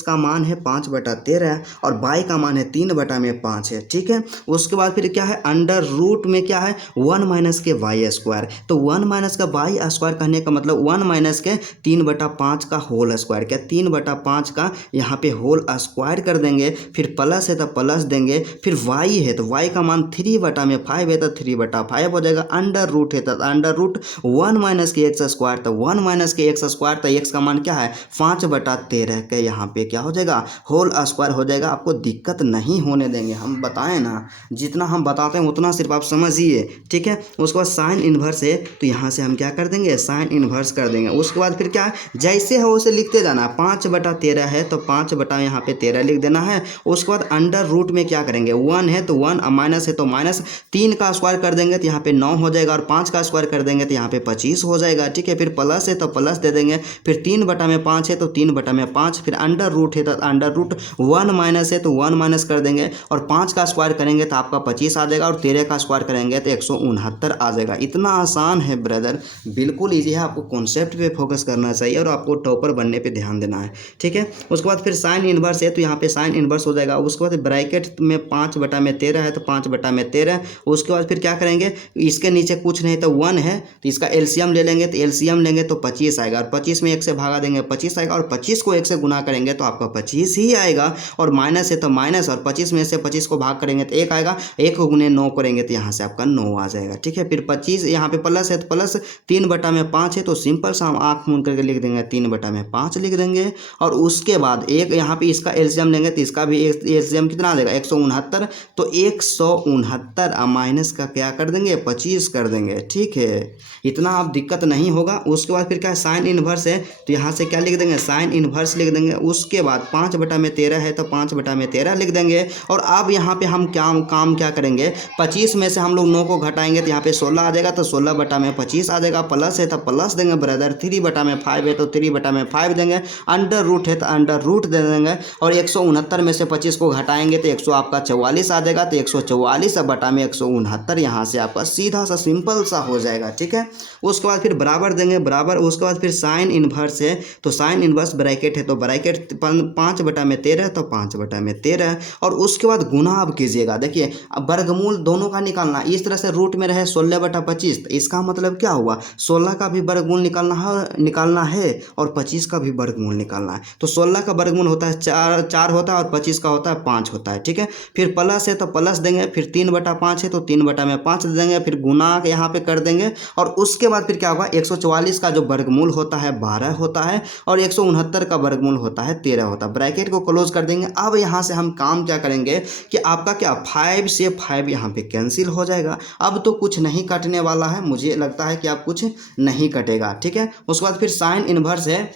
का मान है 5/13 और y का मान है 3/5 है। ठीक है, उसके बाद फिर क्या है, अंडर रूट में क्या है, 1 माइनस के वाई स्क्वायर। तो 1 माइनस का वाई स्क्वायर कहने का मतलब 1 माइनस के 3/5 का होल स्क्वायर, क्या 3/5 का यहाँ पे होल स्क्वायर कर देंगे। फिर प्लस है तो प्लस देंगे। फिर y है तो y का मान 3/5 है तो 3/5 हो जाएगा। अंडर रूट है तो अंडर रूट 1 माइनस के एक्स स्क्वायर, तो 1 माइनस के एक्स स्क्वायर, तो x का मान क्या है 5/13 के यहाँ पे क्या हो जाएगा, होल स्क्वायर हो जाएगा। आपको दिक्कत नहीं होने देंगे, हम बताएं ना, जितना हम बताते हैं उतना सिर्फ आप समझिए। ठीक है, उसके बाद साइन इनवर्स है तो यहाँ से हम क्या कर देंगे, साइन इनवर्स कर देंगे। उसके बाद फिर क्या है, जैसे है उसे लिखते जाना। 5/13 है तो 5 यहाँ पे 13 लिख देना है। उसके बाद अंडर रूट में क्या करेंगे, 1 है तो 1, माइनस है तो माइनस, 3 का स्क्वायर कर देंगे तो यहाँ पे 9 हो जाएगा और 5 का स्क्वायर कर देंगे तो यहाँ पे 25 हो जाएगा। ठीक है, फिर प्लस है तो प्लस दे देंगे। फिर 3/5 है तो 3/5, फिर अंडर रूट है तो अंडर रूट 1 माइनस है तो 1 माइनस कर देंगे और 5 का स्क्वायर करेंगे तो आपका 25 आ जाएगा और 13 का स्क्वायर करेंगे तो 169 आ जाएगा। इतना आसान है ब्रदर, बिल्कुल ईजी है। आपको कॉन्सेप्ट पे फोकस करना चाहिए और आपको टॉपर बनने पे ध्यान देना है। ठीक है, उसके बाद फिर साइन इनवर्स है तो यहाँ पे साइन इनवर्स हो जाएगा। उसके बाद ब्रैकेट में 5/13 है तो 5/13। उसके बाद फिर क्या करेंगे, इसके नीचे कुछ नहीं तो 1 है तो इसका एलसीएम ले लेंगे, तो एलसीएम लेंगे तो 25 आएगा और 25 में 1 से भागा देंगे 25 आएगा और 25 को 1 से गुना करेंगे तो आपका 25 ही आएगा। और माइनस है तो माइनस, और 25 में से 25 को भाग करेंगे तो 1 आएगा, 1 को गुने 9 करेंगे तो यहाँ से आपका 9 आ जाएगा। ठीक है, फिर 25 यहाँ पे प्लस है तो प्लस 3/5 है तो सिंपल सा हम आँख मूंद करके लिख देंगे 3/5 लिख देंगे। और उसके बाद एक यहाँ पे इसका एलसीएम लेंगे तो इसका भी एलसीएम कितना आ जाएगा 169, तो 1 169 माइनस का क्या कर देंगे 25 कर देंगे। ठीक है, इतना आप दिक्कत नहीं होगा। उसके बाद फिर क्या है साइन इन्वर्स है, तो यहाँ से क्या लिख देंगे साइन इन्वर्स लिख देंगे। उसके बाद 5/13 है तो 5/13 लिख देंगे। और अब यहाँ पे हम काम क्या करेंगे, 25 में से हम लोग 9 को घटाएंगे तो यहाँ पे 16 आ जाएगा, तो 16/25 आ जाएगा। प्लस है तो प्लस देंगे ब्रदर, 3/5 है तो 3/5 देंगे। अंडर रूट है तो अंडर रूट दे देंगे। और 169 में से 25 को घटाएंगे तो 100 आपका 44 आ जाएगा, तो 144/169 यहाँ से आपका सीधा सा सिंपल सा हो जाएगा। ठीक है, उसके बाद फिर बराबर देंगे बराबर। उसके बाद फिर साइन इन्वर्स है, तो साइन इन्वर्स ब्रैकेट है तो ब्रैकेट 5/13 तो 5/13। और उसके बाद गुना अब कीजिएगा। देखिए अब वर्गमूल दोनों का निकालना, इस तरह से रूट में रहे 16/25, तो इसका मतलब क्या हुआ 16 का भी वर्गमूल निकालना है और 25 का भी वर्गमूल निकालना है। तो 16 का वर्गमूल होता है 4 होता है और 25 का होता है 5 होता है। ठीक है, फिर प्लस है तो प्लस देंगे, फिर 3/5 है तो 3/5 दे देंगे, फिर गुना यहाँ पे कर देंगे। और उसके बाद फिर क्या होगा 144 का जो वर्गमूल होता है 12 होता है और 169 का वर्गमूल होता है 13 होता है। ब्रैकेट को क्लोज कर देंगे। अब यहाँ से हम काम क्या करेंगे कि आपका क्या 5 से 5 यहाँ पे कैंसिल हो जाएगा। अब तो कुछ नहीं कटने वाला है, मुझे लगता है कि अब कुछ नहीं कटेगा। ठीक है, उसके बाद फिर साइन इन्वर्स है,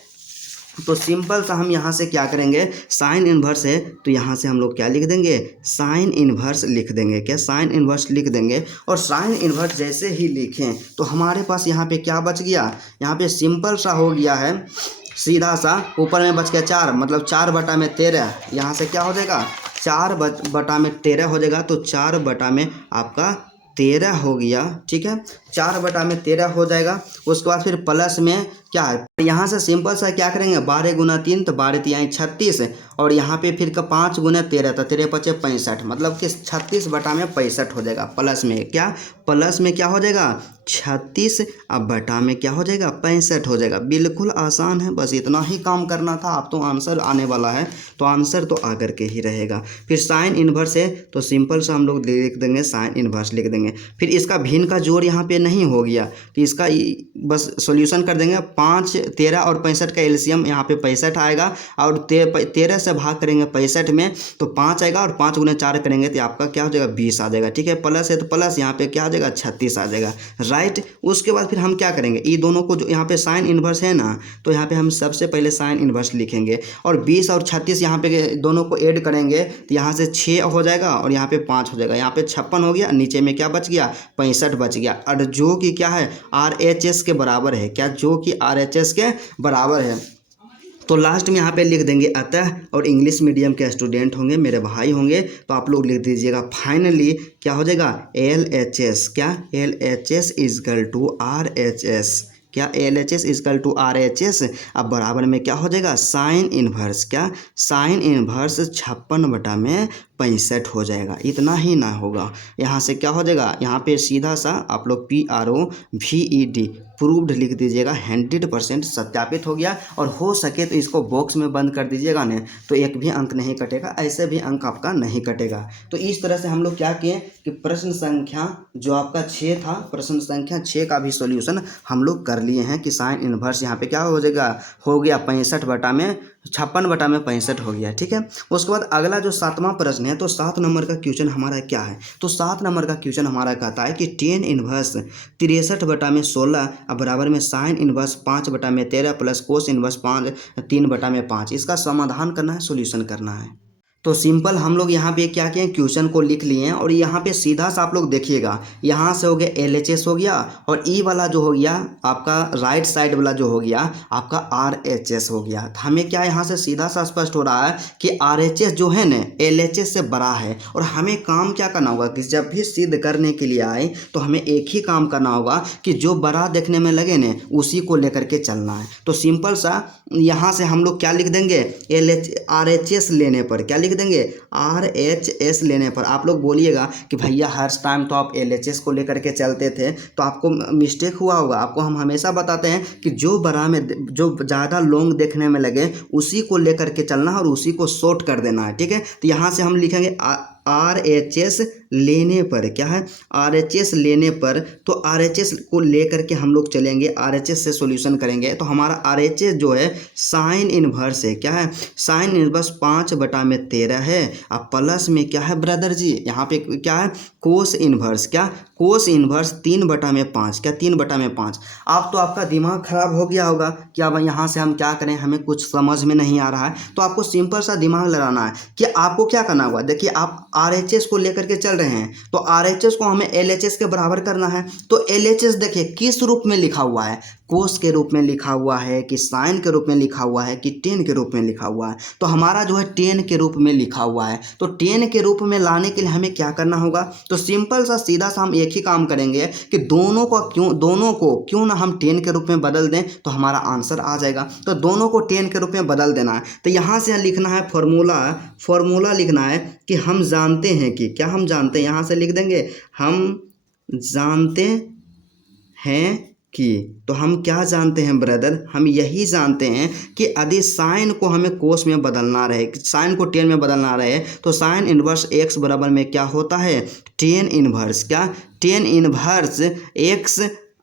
तो सिंपल सा हम यहाँ से क्या करेंगे साइन इन्वर्स है तो यहाँ से हम लोग क्या लिख देंगे साइन इन्वर्स लिख देंगे। क्या साइन इन्वर्स लिख देंगे। और साइन इन्वर्स जैसे ही लिखें तो हमारे पास यहाँ पे क्या बच गया, यहाँ पे सिंपल सा हो गया है सीधा सा। ऊपर में बच गया 4, मतलब 4/13। यहाँ से क्या हो जाएगा 4/13 हो जाएगा, तो 4/ आपका 13 हो गया। ठीक है, 4/13 हो जाएगा। उसके बाद फिर प्लस में क्या है, यहाँ से सिंपल सा क्या करेंगे 12 × 3 तो 12×3 36। और यहाँ पे फिर 5 × 13 तो 13×5 65, मतलब कि 36/65 हो जाएगा। प्लस में क्या हो जाएगा 36 अब बटा में क्या हो जाएगा 65 हो जाएगा। बिल्कुल आसान है, बस इतना ही काम करना था। अब तो आंसर आने वाला है, तो आंसर तो आकर के ही रहेगा। फिर साइन इन्वर्स है तो सिंपल सा हम लोग लिख देंगे साइन इन्वर्स लिख देंगे। फिर इसका भिन्न का जोड़ यहाँ पे नहीं हो गया तो इसका बस सॉल्यूशन कर देंगे। 5, 13 और 65 का एलसीएम यहाँ पे 65 आएगा। और 13 से भाग करेंगे 65 में तो 5 आएगा, और 5 × 4 करेंगे तो आपका क्या हो जाएगा 20 आ जाएगा। ठीक है, प्लस है तो प्लस यहाँ पे क्या आ जाएगा 36 आ जाएगा। राइट, उसके बाद फिर हम क्या करेंगे ये दोनों को, जो यहाँ पे साइन इन्वर्स है ना, तो यहाँ पे हम सबसे पहले साइन इन्वर्स लिखेंगे। और 20 और 36 यहाँ पे दोनों को ऐड करेंगे तो यहाँ से 6 हो जाएगा और यहाँ पे 5 हो जाएगा। यहाँ पे 56 हो गया, नीचे में क्या बच गया 65 बच गया। और जो कि क्या है RHS के बराबर है। क्या, जो कि RHS के बराबर है। तो लास्ट में यहाँ पे लिख देंगे अतः। और इंग्लिश मीडियम के स्टूडेंट होंगे, मेरे भाई होंगे, तो आप लोग लिख दीजिएगा फाइनली क्या हो जाएगा LHS। क्या LHS = RHS। क्या LHS = RHS। अब बराबर में क्या हो जाएगा साइन इन्वर्स। क्या साइन इन्वर्स 56/65 हो जाएगा। इतना ही ना होगा, यहाँ से क्या हो जाएगा यहाँ पे सीधा सा आप लोग PROVED प्रूव्ड लिख दीजिएगा। 100% सत्यापित हो गया। और हो सके तो इसको बॉक्स में बंद कर दीजिएगा ना, तो एक भी अंक नहीं कटेगा, ऐसे भी अंक आपका नहीं कटेगा। तो इस तरह से हम लोग क्या किए कि प्रश्न संख्या जो आपका 6 था, प्रश्न संख्या 6 का भी सॉल्यूशन हम लोग कर लिए हैं कि साइन इन्वर्स यहाँ पे क्या हो जाएगा हो गया 56/65 हो गया। ठीक है, उसके बाद अगला जो 7वां प्रश्न है, तो 7 नंबर का क्वेश्चन हमारा क्या है, तो 7 नंबर का क्वेश्चन हमारा कहता है कि tan इन्वर्स 63/16 अब बराबर में sign inverse 5/13 plus cos inverse 3/5। इसका समाधान करना है, सॉल्यूशन करना है। तो सिंपल हम लोग यहाँ पे क्या किए क्वेश्चन को लिख लिए हैं। और यहाँ पे सीधा सा आप लोग देखिएगा, यहाँ से हो गया LHS हो गया, और ई वाला जो हो गया आपका राइट साइड वाला जो हो गया आपका RHS हो गया। तो हमें क्या यहाँ से सीधा सा स्पष्ट हो रहा है कि RHS जो है ना LHS से बड़ा है। और हमें काम क्या करना होगा कि जब भी सिद्ध करने के लिए आए तो हमें एक ही काम करना होगा कि जो बड़ा देखने में लगे ना उसी को लेकर के चलना है। तो सिंपल सा यहाँ से हम लोग क्या लिख देंगे RHS लेने पर क्या लिख देंगे RHS लेने पर। आप लोग बोलिएगा कि भैया हर टाइम तो आप LHS को लेकर के चलते थे, तो आपको मिस्टेक हुआ होगा। आपको हम हमेशा बताते हैं कि जो बड़ा में जो ज़्यादा लॉन्ग देखने में लगे उसी को लेकर के चलना है और उसी को शॉर्ट कर देना है। ठीक है, तो यहाँ से हम लिखेंगे RHS लेने पर क्या है, RHS लेने पर, तो RHS को लेकर के हम लोग चलेंगे, RHS से सॉल्यूशन करेंगे। तो हमारा RHS जो है साइन इनवर्स है, क्या है, साइन इनवर्स 5/13 है। अब प्लस में क्या है ब्रदर जी, यहाँ पे क्या है, कोस इनवर्स, क्या कोस इनवर्स 3/5, क्या 3/5। आप तो आपका दिमाग खराब हो गया होगा कि अब यहाँ से हम क्या करें, हमें कुछ समझ में नहीं आ रहा है। तो आपको सिंपल सा दिमाग लगाना है कि आपको क्या करना होगा। देखिए आप RHS को लेकर के चल रहे हैं, तो RHS को हमें LHS के बराबर करना है। तो LHS देखिए किस रूप में लिखा हुआ है, कोस के रूप में लिखा हुआ है कि साइन के रूप में लिखा हुआ है कि टेन के रूप में लिखा हुआ है। तो हमारा जो है टेन के रूप में लिखा हुआ है। तो टेन के रूप में लाने के लिए हमें क्या करना होगा, तो सिंपल सा सीधा सा हम एक ही काम करेंगे कि दोनों को क्यों ना हम टेन के रूप में बदल दें, तो हमारा आंसर आ जाएगा। तो दोनों को टेन के रूप में बदल देना है। तो यहाँ से लिखना है फॉर्मूला लिखना है कि हम जानते हैं कि, क्या हम जानते हैं, यहाँ से लिख देंगे हम जानते हैं कि। तो हम क्या जानते हैं ब्रदर, हम यही जानते हैं कि यदि साइन को हमें कोस में बदलना रहे, साइन को टेन में बदलना रहे, तो साइन इनवर्स एक्स बराबर में क्या होता है, टेन इनवर्स, क्या टेन इनवर्स एक्स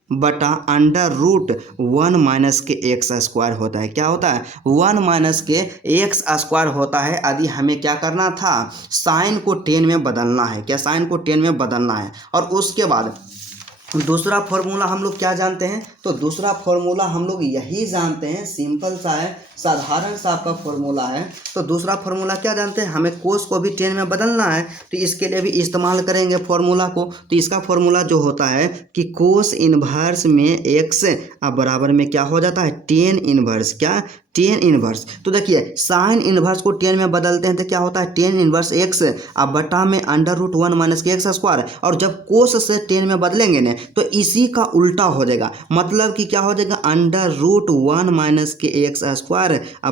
बटा √1 माइनस के एक्स स्क्वायर होता है। क्या होता है, 1 माइनस के एक्स स्क्वायर होता है। यदि हमें क्या करना था, साइन को टेन में बदलना है, क्या साइन को टेन में बदलना है। और उसके बाद दूसरा फॉर्मूला हम लोग क्या जानते हैं, तो दूसरा फॉर्मूला हम लोग यही जानते हैं, सिंपल सा है, साधारण सा आपका फॉर्मूला है। तो दूसरा फॉर्मूला क्या जानते हैं, हमें कोस को भी टेन में बदलना है, तो इसके लिए भी इस्तेमाल करेंगे फॉर्मूला को। तो इसका फॉर्मूला जो होता है कि कोस इनवर्स में एक्स बराबर में क्या हो जाता है, टेन इनवर्स, क्या टेन इनवर्स। तो देखिए साइन इनवर्स को टेन में बदलते हैं तो क्या होता है, टेन इनवर्स एक्स बटा में √1 माइनस के एक्स स्क्वायर। और जब कोस से टेन में बदलेंगे ना, तो इसी का उल्टा हो जाएगा, मतलब कि क्या हो जाएगा, √1 माइनस के एक्स स्क्वायर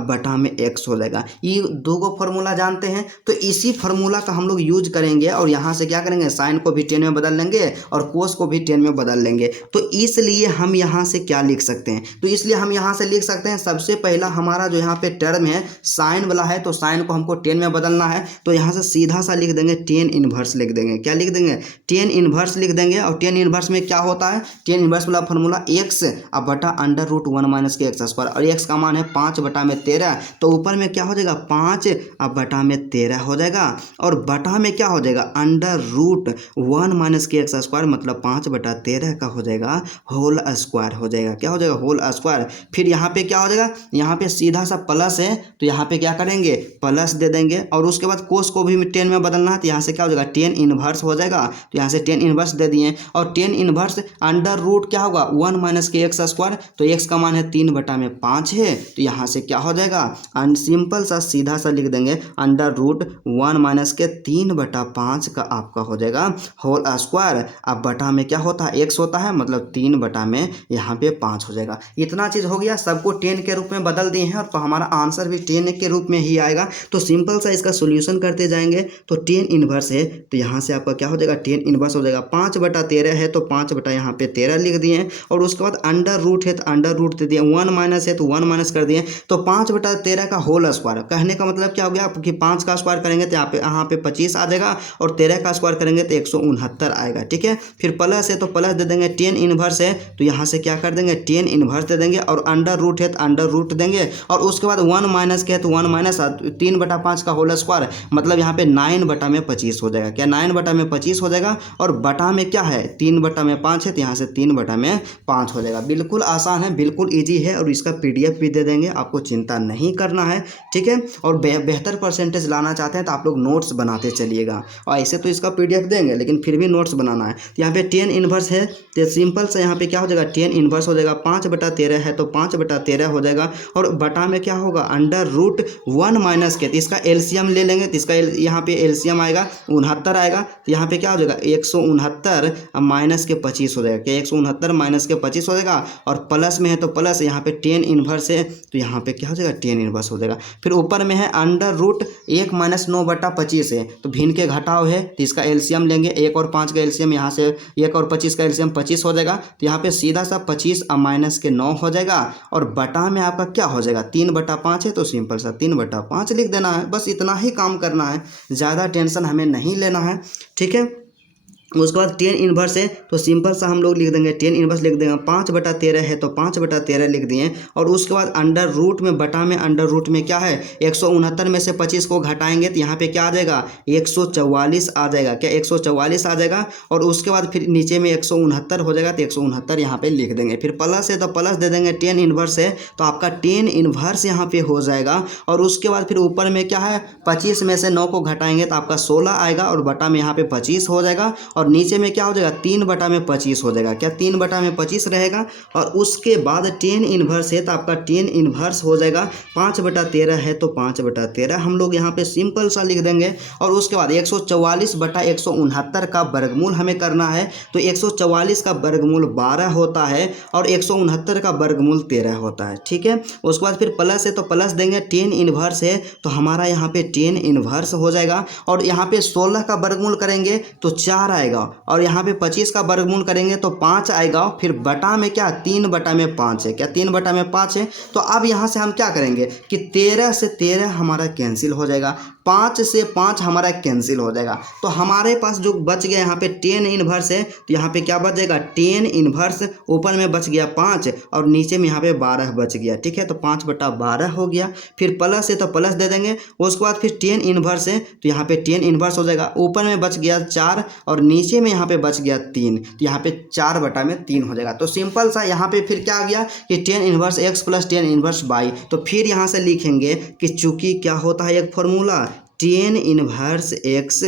बटा में एक्स हो जाएगा। ये दो गो फॉर्मूला जानते हैं, तो इसी फार्मूला का हम लोग यूज करेंगे और यहाँ से क्या करेंगे, साइन को भी टेन में बदल लेंगे और कोस को भी टेन में बदल लेंगे। तो इसलिए हम यहाँ से क्या लिख सकते हैं, तो इसलिए हम यहाँ से लिख सकते हैं, सबसे पहला हमारा जो यहाँ पे टर्म है साइन वाला है, तो साइन को हमको टेन में बदलना है। तो यहाँ से सीधा सा लिख देंगे टेन इनवर्स लिख देंगे, क्या लिख देंगे, टेन इनवर्स लिख देंगे। और टेन इनवर्स में क्या होता है, टेन इनवर्स वाला फॉर्मूला एक्स बटा √1 माइनस के एक्स स्क्वायर, और एक्स का मान है 5/13। तो ऊपर में क्या हो जाएगा, 5/13 हो जाएगा, और बटा में क्या हो जाएगा, √1 माइनस के एक्स स्क्वायर, मतलब 5/13 का हो जाएगा होल स्क्वायर हो जाएगा, क्या हो जाएगा, होल स्क्वायर। फिर यहाँ पे क्या हो जाएगा, यहाँ पे सीधा सा प्लस है, तो यहाँ पे क्या करेंगे, प्लस दे देंगे। और उसके बाद कोस को भी टेन में बदलना है, तो यहाँ से क्या हो जाएगा, टेन इनवर्स हो जाएगा। तो यहाँ से टेन इनवर्स दे दिए, और टेन इनवर्स √, क्या होगा, 1 माइनस के एक्स स्क्वायर। तो एक्स का मान है 3/5 है, तो यहाँ से क्या हो जाएगा, सिंपल सा सीधा सा लिख देंगे √1 माइनस के 3/5 का आपका हो जाएगा होल स्क्वायर। अब बटा में क्या होता है, एक्स होता है, मतलब 3 में यहाँ पे 5 हो जाएगा। इतना चीज़ हो गया, सबको टेन के रूप में बदल दिए हैं, और तो हमारा आंसर भी टेन के रूप में ही आएगा। तो सिंपल सा इसका सोल्यूशन करते जाएंगे। तो टेन इनवर्स है, तो यहाँ से आपका क्या हो जाएगा, टेन इनवर्स हो जाएगा, 5/13 है, तो 5 यहाँ पे 13 लिख दिए हैं। और उसके बाद √, है तो √, दे दिए, 1 माइनस है तो 1 माइनस कर दिए। तो 5/13 का होल स्क्वायर, कहने का मतलब क्या हो गया कि 5 का स्क्वायर करेंगे तो यहाँ पे 25 आ जाएगा, और 13 का स्क्वायर करेंगे तो 169 आएगा, ठीक है। फिर प्लस है तो प्लस दे देंगे, टेन इनवर्स है तो यहाँ से क्या कर देंगे, टेन इनवर्स दे देंगे, और √, है तो √, देंगे। और उसके बाद 1 माइनस के है तो 1 माइनस 3/5 का होल स्क्वायर, मतलब यहाँ पे 9/25 हो जाएगा, क्या 9/25 हो जाएगा। और बटा में क्या है, 3/5 है, तो यहाँ से 3/5 हो जाएगा। बिल्कुल आसान है, बिल्कुल ईजी है, और इसका PDF भी दे देंगे, आपको चिंता नहीं करना है, ठीक है। और बेहतर परसेंटेज लाना चाहते हैं तो आप लोग नोट्स बनाते चलिएगा, और ऐसे तो इसका PDF देंगे लेकिन फिर भी नोट्स बनाना है। तो यहाँ पे टेन इनवर्स है, तो सिंपल से यहाँ पे क्या हो जाएगा, टेन इनवर्स हो जाएगा, 5/13 है तो 5/13 हो जाएगा। और बटा में क्या होगा, √1 माइनस के, तो इसका एलसीएम ले लेंगे, तो इसका यहाँ पे एलसीएम आएगा 69 आएगा। तो यहाँ पे क्या हो जाएगा, 169 माइनस के 25 हो जाएगा, क्या 169 माइनस के 25 हो जाएगा। और प्लस में है तो प्लस, यहाँ पे टेन इनवर्स है तो यहाँ पे क्या हो जाएगा, टेन इनवर्स हो जाएगा। फिर ऊपर में है √1 माइनस 9/25 है, तो भिन्न के घटाव है, तो इसका एलसीएम लेंगे, 1 और 5 का एलसीएम, यहाँ से 1 और 25 का एलसीएम 25 हो जाएगा। तो यहाँ पे सीधा सा 25 माइनस के 9 हो जाएगा। और बटा में आपका क्या हो जाएगा, 3/5 है, तो सिंपल सा 3/5 लिख देना है। बस इतना ही काम करना है, ज़्यादा टेंशन हमें नहीं लेना है, ठीक है। उसके बाद टेन इनवर्स है तो सिंपल सा हम लोग लिख देंगे, टेन इनवर्स लिख देंगे, 5/13 है तो 5/13 लिख दिए। और उसके बाद अंडर रूट में बटा में, अंडर रूट में क्या है 169 में से 25 को घटाएंगे तो यहाँ पे क्या आ जाएगा 144 आ जाएगा। क्या 144 आ जाएगा। और उसके बाद फिर नीचे में 169 हो जाएगा तो 169 यहाँ पे लिख देंगे। फिर प्लस है तो प्लस दे देंगे, टेन इनवर्स है तो आपका टेन इनवर्स यहाँ पे हो जाएगा। और उसके बाद फिर ऊपर में क्या है 25 में से 9 को घटाएंगे तो आपका 16 आएगा और बटा में यहाँ पे 25 हो जाएगा। और नीचे में क्या हो जाएगा 3/25 हो जाएगा। क्या 3/25 रहेगा। और उसके बाद टेन इनवर्स है तो आपका टेन इनवर्स हो जाएगा 5/13 है तो 5/13 हम लोग यहाँ पे सिंपल सा लिख देंगे। और उसके बाद 144/169 का वर्गमूल हमें करना है तो 144 का वर्गमूल 12 होता है और 169 का वर्गमूल 13 होता है। ठीक है। उसके बाद फिर प्लस है तो प्लस देंगे, टेन इनवर्स है तो हमारा यहाँ पे टेन इनवर्स हो जाएगा। और यहाँ पे 16 का वर्गमूल करेंगे तो 4 आएगा। और यहाँ पे 25 का वर्गमूल करेंगे तो 5 आएगा। फिर बटा में क्या 3/5 है। क्या 3/5 है। तो अब यहाँ से हम क्या करेंगे कि 13 से 13 हमारा कैंसिल हो जाएगा, 5 से 5 हमारा कैंसिल हो जाएगा। तो हमारे पास जो बच गया यहाँ पे टेन इनवर्स है तो यहाँ पे क्या बच जाएगा टेन इनवर्स, ऊपर में बच गया 5 और नीचे में यहाँ पे 12 बच गया। ठीक है। तो 5/12 हो गया। फिर प्लस है तो प्लस दे देंगे। उसके बाद फिर टेन इनवर्स है तो यहाँ पे टेन इनवर्स हो जाएगा, ऊपर में बच गया 4 और नीचे में यहाँ पे बच गया 3 तो यहाँ पे 4/3 हो जाएगा। तो सिंपल सा यहाँ पे फिर क्या आ गया कि tan inverse x plus tan inverse y. तो फिर यहाँ से लिखेंगे कि चूंकि क्या होता है एक formula ten inverse x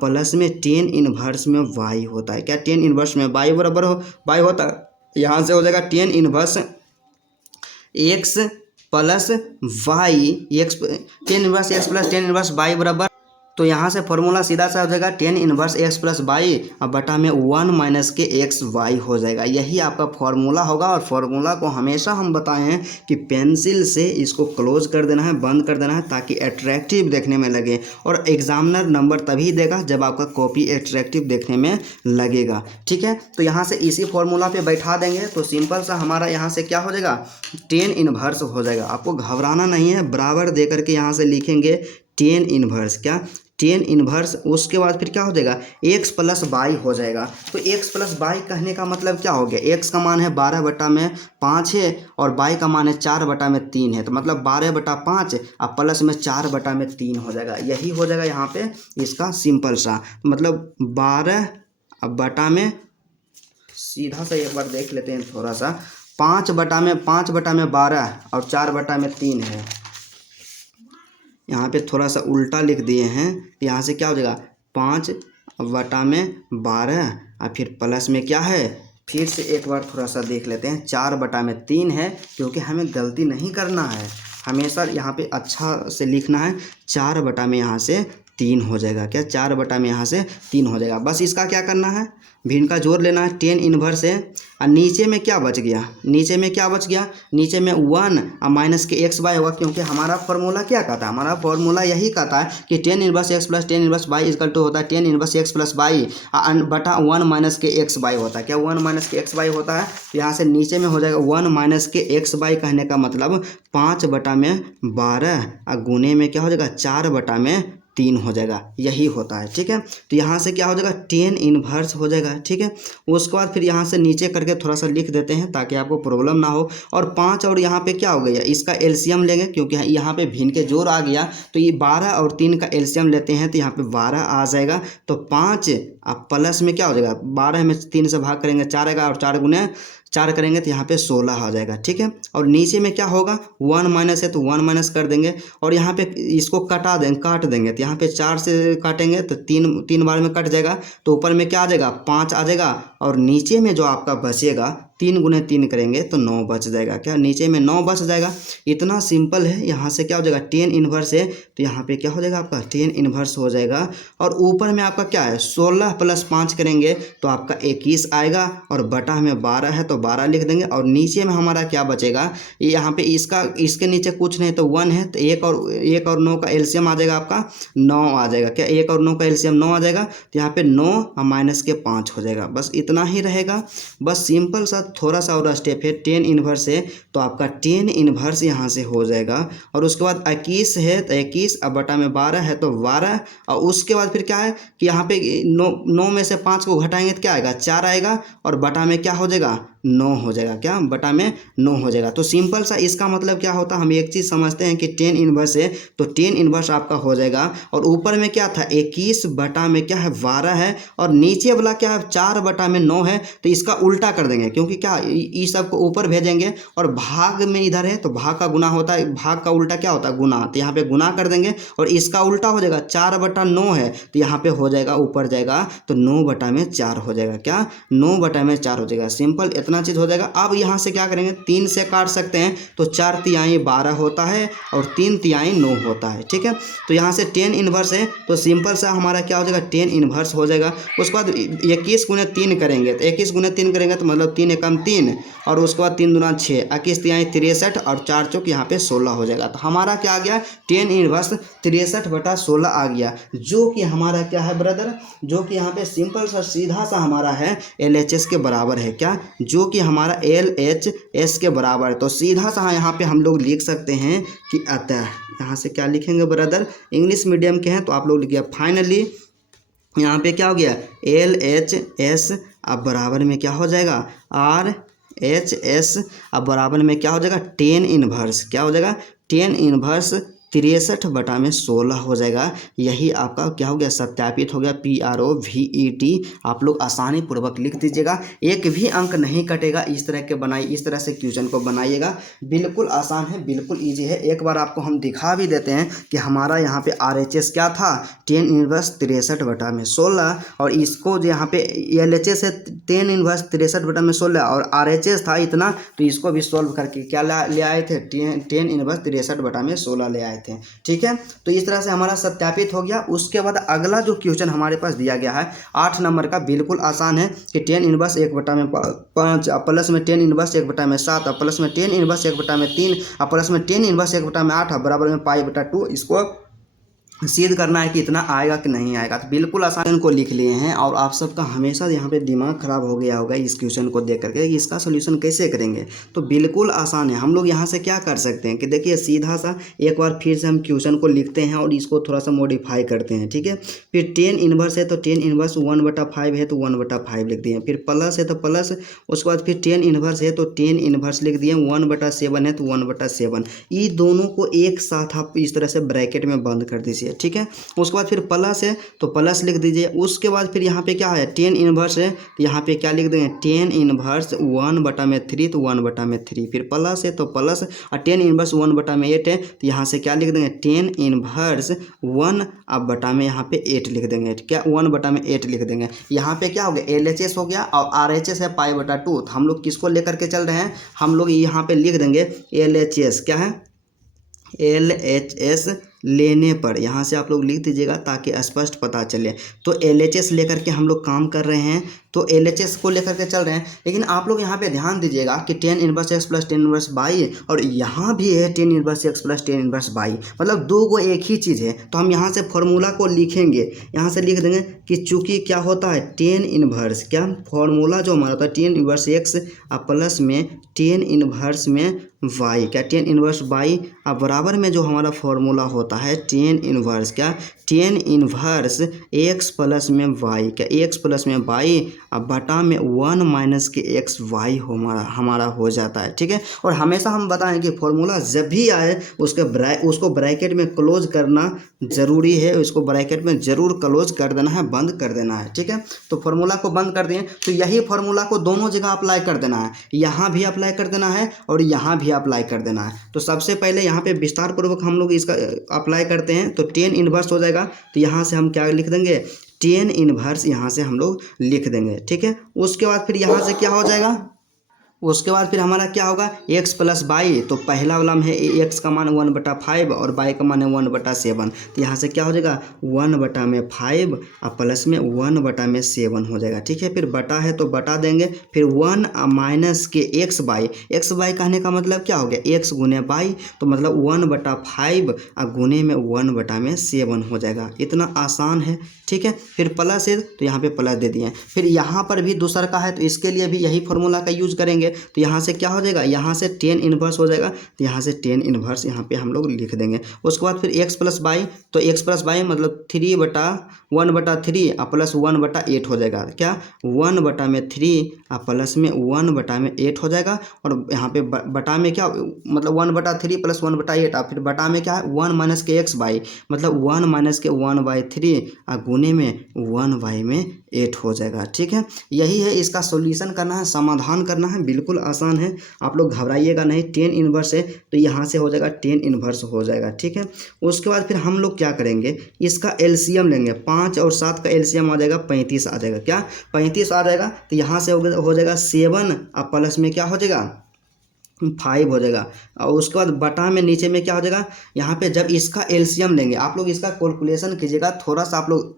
plus में टेन इनवर्स में वाई होता है। क्या टेन इनवर्स में वाई बराबर हो वाई होता है। यहाँ से हो जाएगा tan inverse x plus y, x tan inverse x plus tan inverse y बराबर। तो यहाँ से फॉर्मूला सीधा सा हो जाएगा tan inverse x plus y और बटा में 1 माइनस के एक्स वाई हो जाएगा। यही आपका फॉर्मूला होगा। और फॉर्मूला को हमेशा हम बताए हैं कि पेंसिल से इसको क्लोज कर देना है, बंद कर देना है ताकि अट्रैक्टिव देखने में लगे। और एग्जामिनर नंबर तभी देगा जब आपका कॉपी अट्रैक्टिव देखने में लगेगा। ठीक है। तो यहाँ से इसी फॉर्मूला पे बैठा देंगे तो सिंपल सा हमारा यहाँ से क्या हो जाएगा टेन इनवर्स हो जाएगा। आपको घबराना नहीं है, बराबर दे करके यहाँ से लिखेंगे टेन इनवर्स। क्या टेन इनवर्स। उसके बाद फिर क्या हो जाएगा एक्स प्लस वाई हो जाएगा। तो एक्स प्लस वाई कहने का मतलब क्या हो गया, एक्स का मान है 12/5 है और वाई का मान है 4/3 है। तो मतलब 12/5 और प्लस में 4/3 हो जाएगा। यही हो जाएगा यहाँ पे इसका सिंपल सा मतलब 12 सीधा सा एक बार देख लेते हैं थोड़ा सा 5/12 और 4/3 है। यहाँ पे थोड़ा सा उल्टा लिख दिए हैं। यहाँ से क्या हो जाएगा 5/12 और फिर प्लस में क्या है, फिर से एक बार थोड़ा सा देख लेते हैं 4/3 है क्योंकि हमें गलती नहीं करना है, हमेशा यहाँ पे अच्छा से लिखना है। 4 में यहाँ से 3 हो जाएगा। क्या 4 में यहाँ से 3 हो जाएगा। बस इसका क्या करना है भिन्न का जोड़ लेना है, टेन इनवर्स है और नीचे में क्या बच गया, नीचे में क्या बच गया, नीचे में 1 और माइनस के एक्स वाई होगा क्योंकि हमारा फॉर्मूला क्या कहता है, हमारा फॉर्मूला यही कहता है कि tan inverse x plus tan inverse y equal to होता है tan inverse x plus y बटा 1 माइनस के एक्स वाई होता है। क्या 1 माइनस के एक्स वाई होता है। यहाँ से नीचे में हो जाएगा 1 माइनस के एक्स वाई कहने का मतलब 5/12 और गुने में क्या हो जाएगा 4/3 हो जाएगा। यही होता है। ठीक है। तो यहाँ से क्या हो जाएगा टेन इनवर्स हो जाएगा। ठीक है। उसके बाद फिर यहाँ से नीचे करके थोड़ा सा लिख देते हैं ताकि आपको प्रॉब्लम ना हो। और 5 और यहाँ पे क्या हो गया इसका एलसीएम लेंगे क्योंकि यहाँ पे भिन्न के जोड़ आ गया तो ये 12 और 3 का एलसीएम लेते हैं तो यहाँ पे 12 आ जाएगा। तो 5 अब प्लस में क्या हो जाएगा 12 में 3 से भाग करेंगे 4 आएगा और 4 गुने 4 करेंगे तो यहाँ पे 16 हो जाएगा। ठीक है। और नीचे में क्या होगा 1 माइनस है तो 1 माइनस कर देंगे और यहाँ पे इसको काट देंगे तो यहाँ पे 4 से काटेंगे तो 3 बार में कट जाएगा तो ऊपर में क्या आ जाएगा 5 आ जाएगा और नीचे में जो आपका बचेगा 3 गुने 3 करेंगे तो 9 बच जाएगा। क्या नीचे में 9 बच जाएगा। इतना सिंपल है। यहाँ से क्या हो जाएगा टेन इनवर्स है तो यहाँ पे क्या हो जाएगा आपका टेन इनवर्स हो जाएगा। और ऊपर में आपका क्या है 16 + 5 करेंगे तो आपका 21 आएगा और बटा में 12 है तो 12 लिख देंगे। और नीचे में हमारा क्या बचेगा यहाँ पे इसके नीचे कुछ नहीं तो 1 है तो 1 और 9 का एलसीएम आ जाएगा आपका 9 आ जाएगा। क्या 1 और 9 का एलसीएम 9 आ जाएगा तो यहाँ पे 9 और माइनस के 5 हो जाएगा। बस इतना ही रहेगा। बस सिंपल सा थोड़ा सा और स्टेप है, टेन इनवर्स है तो आपका टेन इनवर्स यहाँ से हो जाएगा। और उसके बाद 21 है तो 21 अब बटा में 12 है तो 12। और उसके बाद फिर क्या है कि यहाँ पे 9 में से 5 को घटाएंगे तो क्या आएगा, 4 आएगा और बटा में क्या हो जाएगा, 9 हो जाएगा। क्या बटा में 9 हो जाएगा। तो सिंपल सा इसका मतलब क्या होता है, हम एक चीज़ समझते हैं कि टेन इनवर्स है तो टेन इनवर्स आपका हो जाएगा। और ऊपर में क्या था, 21 बटा में क्या है 12 है और नीचे वाला क्या है 4 बटा में 9 है। तो इसका उल्टा कर देंगे, क्योंकि क्या इस सब को ऊपर भेजेंगे और भाग में इधर है तो भाग का गुना होता है, भाग का उल्टा क्या होता है, गुना। तो यहाँ पे गुना कर देंगे और इसका उल्टा हो जाएगा, 4 बटा 9 है तो यहाँ पे हो जाएगा ऊपर जाएगा तो 9 बटा में 4 हो जाएगा। क्या 9 बटा में 4 हो जाएगा। सिंपल इतना चीज़ हो जाएगा। अब यहाँ से क्या करेंगे, 3 से काट सकते हैं तो 4 तिहाई 12 होता है और 3 तिहाई 9 होता है। ठीक है, तो यहाँ से टेन इनवर्स है तो सिंपल सा हमारा क्या हो जाएगा, टेन इनवर्स हो जाएगा। उसके बाद 21 गुने 3 करेंगे तो 21 गुने 3 करेंगे तो मतलब 3 एकम 3 और उसके बाद 3 दूना 6, 21 तिहाई 63 और 4 चौक यहाँ पे 16 हो जाएगा। तो हमारा क्या आ गया, टेन इनवर्स 63 बटा 16 आ गया, जो कि हमारा क्या है ब्रदर, जो कि यहाँ पे सिंपल सा सीधा सा हमारा है LHS के बराबर है। क्या, जो कि हमारा LHS के बराबर है। तो सीधा सा यहाँ पे हम लोग लिख सकते हैं कि अतः, यहाँ से क्या लिखेंगे ब्रदर, इंग्लिश मीडियम के हैं तो आप लोग लिखिए फाइनली यहाँ पे क्या हो गया, LHS अब बराबर में क्या हो जाएगा, RHS अब बराबर में क्या हो जाएगा, टेन इनवर्स। क्या हो जाएगा, टेन इनवर्स 63 बटा में 16 हो जाएगा। यही आपका क्या हो गया, सत्यापित हो गया। PROVET आप लोग आसानी पूर्वक लिख दीजिएगा, एक भी अंक नहीं कटेगा। इस तरह के बनाइए, इस तरह से क्वेश्चन को बनाइएगा, बिल्कुल आसान है, बिल्कुल इजी है। एक बार आपको हम दिखा भी देते हैं कि हमारा यहाँ पे RHS क्या था, टेन इनवर्स 63 बटा में 16 और इसको जो यहाँ पे LHS है टेन इनवर्स 63 बटा में 16 और RHS था इतना, तो इसको भी सॉल्व करके क्या ले आए थे, टेन इनवर्स 63 बटा में 16 ले आए थे। ठीक है, तो इस तरह से हमारा सत्यापित हो गया। उसके बाद अगला जो क्वेश्चन हमारे पास दिया गया है 8 नंबर का, बिल्कुल आसान है कि टेन इनवर्स 1 बटा में 5 प्लस में टेन इनवर्स 1 बटा में 7 प्लस में टेन इनवर्स 1 बटा में 3 प्लस में टेन इनवर्स 1 बटा में 8 बराबर में पाई बटा 2। इसको सिद्ध करना है कि इतना आएगा कि नहीं आएगा। तो बिल्कुल आसान को लिख लिए हैं और आप सबका हमेशा यहाँ पे दिमाग खराब हो गया होगा इस क्वेश्चन को देख करके कि इसका सोल्यूशन कैसे करेंगे। तो बिल्कुल आसान है। हम लोग यहाँ से क्या कर सकते हैं कि देखिए सीधा सा एक बार फिर से हम क्वेश्चन को लिखते हैं और इसको थोड़ा सा मॉडिफाई करते हैं। ठीक है, फिर टेन इनवर्स है तो टेन इनवर्स 1/5 है तो 1/5 लिख दिए। फिर प्लस है तो प्लस, उसके बाद फिर टेन इनवर्स है तो टेन इनवर्स लिख दिए। 1/7 है तो 1/7। ये दोनों को एक साथ आप इस तरह से ब्रैकेट में बंद कर दीजिए। ठीक है, उसके बाद फिर प्लस है तो प्लस लिख दीजिए। उसके बाद फिर यहाँ पे क्या है, टेन इनवर्स है तो यहाँ पे क्या लिख देंगे, टेन इनवर्स 1/3 तो 1/3। फिर प्लस है तो प्लस और टेन इनवर्स 1/8 है तो यहाँ से क्या लिख देंगे, टेन इनवर्स 1 अब बटा में यहाँ पे 8 लिख देंगे। क्या 1/8 लिख देंगे। यहाँ पे क्या हो गया, LHS हो गया और RHS है पाई बटा 2। तो हम लोग किसको लेकर के चल रहे हैं, हम लोग यहाँ पे लिख देंगे LHS। क्या है, LHS लेने पर यहाँ से आप लोग लिख दीजिएगा ताकि स्पष्ट पता चले। तो LHS लेकर के हम लोग काम कर रहे हैं, तो LHS को लेकर के चल रहे हैं। लेकिन आप लोग यहाँ पे ध्यान दीजिएगा कि tan inverse x plus tan inverse by और यहाँ भी है tan inverse x plus tan inverse by, मतलब दो को एक ही चीज़ है। तो हम यहाँ से फॉर्मूला को लिखेंगे, यहाँ से लिख देंगे कि चूँकि क्या होता है टेन इनवर्स, क्या फॉर्मूला जो हमारा होता है टेन इनवर्स एक्स प्लस में टेन इनवर्स में वाई, क्या टेन इनवर्स बाई अब बराबर में जो हमारा फॉर्मूला होता है टेन इनवर्स, क्या टेन इनवर्स एक्स प्लस में वाई, क्या एक्स प्लस में वाई अब बटा में 1 माइनस के एक्स वाई हमारा हो जाता है। ठीक है, और हमेशा हम बताएं कि फॉर्मूला जब भी आए उसको ब्रैकेट में क्लोज करना ज़रूरी है, उसको ब्रैकेट में ज़रूर क्लोज कर देना है, बंद कर देना है। ठीक है, तो फॉर्मूला को बंद कर दिए तो यही फॉर्मूला को दोनों जगह अप्लाई कर देना है, यहाँ भी अप्लाई कर देना है और यहाँ भी अप्लाई कर देना है। तो सबसे पहले यहाँ पे विस्तार पूर्वक हम लोग इसका अप्लाई करते हैं तो टेन इनवर्स हो जाएगा। तो यहाँ से हम क्या लिख देंगे, टेन इनवर्स यहाँ से हम लोग लिख देंगे। ठीक है, उसके बाद फिर यहाँ से क्या हो जाएगा, उसके बाद फिर हमारा क्या होगा x प्लस बाई, तो पहला वाला में है x का मान 1/5 और y का मान है 1/7। तो यहाँ से क्या हो जाएगा 1/5 और प्लस में 1/7 हो जाएगा। ठीक है, फिर बटा है तो बटा देंगे, फिर 1 माइनस के x बाई कहने का मतलब क्या हो गया x गुने बाई, तो मतलब 1/5 और गुने में 1/7 हो जाएगा। इतना आसान है। ठीक है, फिर प्लस है तो यहाँ पे प्लस दे दिए। फिर यहाँ पर भी दूसरा का है तो इसके लिए भी यही फॉर्मूला का यूज करेंगे। तो यहाँ से क्या हो जाएगा, यहाँ से tan इनवर्स हो जाएगा, तो यहाँ से tan इनवर्स यहाँ पे हम लोग लिख देंगे। उसके बाद फिर x प्लस बाई, तो x प्लस बाई मतलब 3/1/3 और प्लस 1/8 हो जाएगा। क्या 1/3 और प्लस में 1/8 हो जाएगा। और यहाँ पे बटा में क्या मतलब 1/3 प्लस 1/8 और फिर बटा में क्या है 1 माइनस के x बाई, मतलब 1 माइनस के 1/3 और गुने में 1 में 8 हो जाएगा। ठीक है, यही है, इसका सॉल्यूशन करना है, समाधान करना है, बिल्कुल आसान है, आप लोग घबराइएगा नहीं। tan इनवर्स है तो यहाँ से हो जाएगा tan इनवर्स हो जाएगा। ठीक है, उसके बाद फिर हम लोग क्या करेंगे, इसका एलसीएम लेंगे। 5 और 7 का एलसीएम आ जाएगा 35 आ जाएगा। क्या 35 आ जाएगा, तो यहाँ से हो जाएगा 7 और प्लस में क्या हो जाएगा 5 हो जाएगा। और उसके बाद बटा में नीचे में क्या हो जाएगा, यहाँ पे जब इसका एलसीएम लेंगे, आप लोग इसका कैलकुलेशन कीजिएगा, थोड़ा सा आप लोग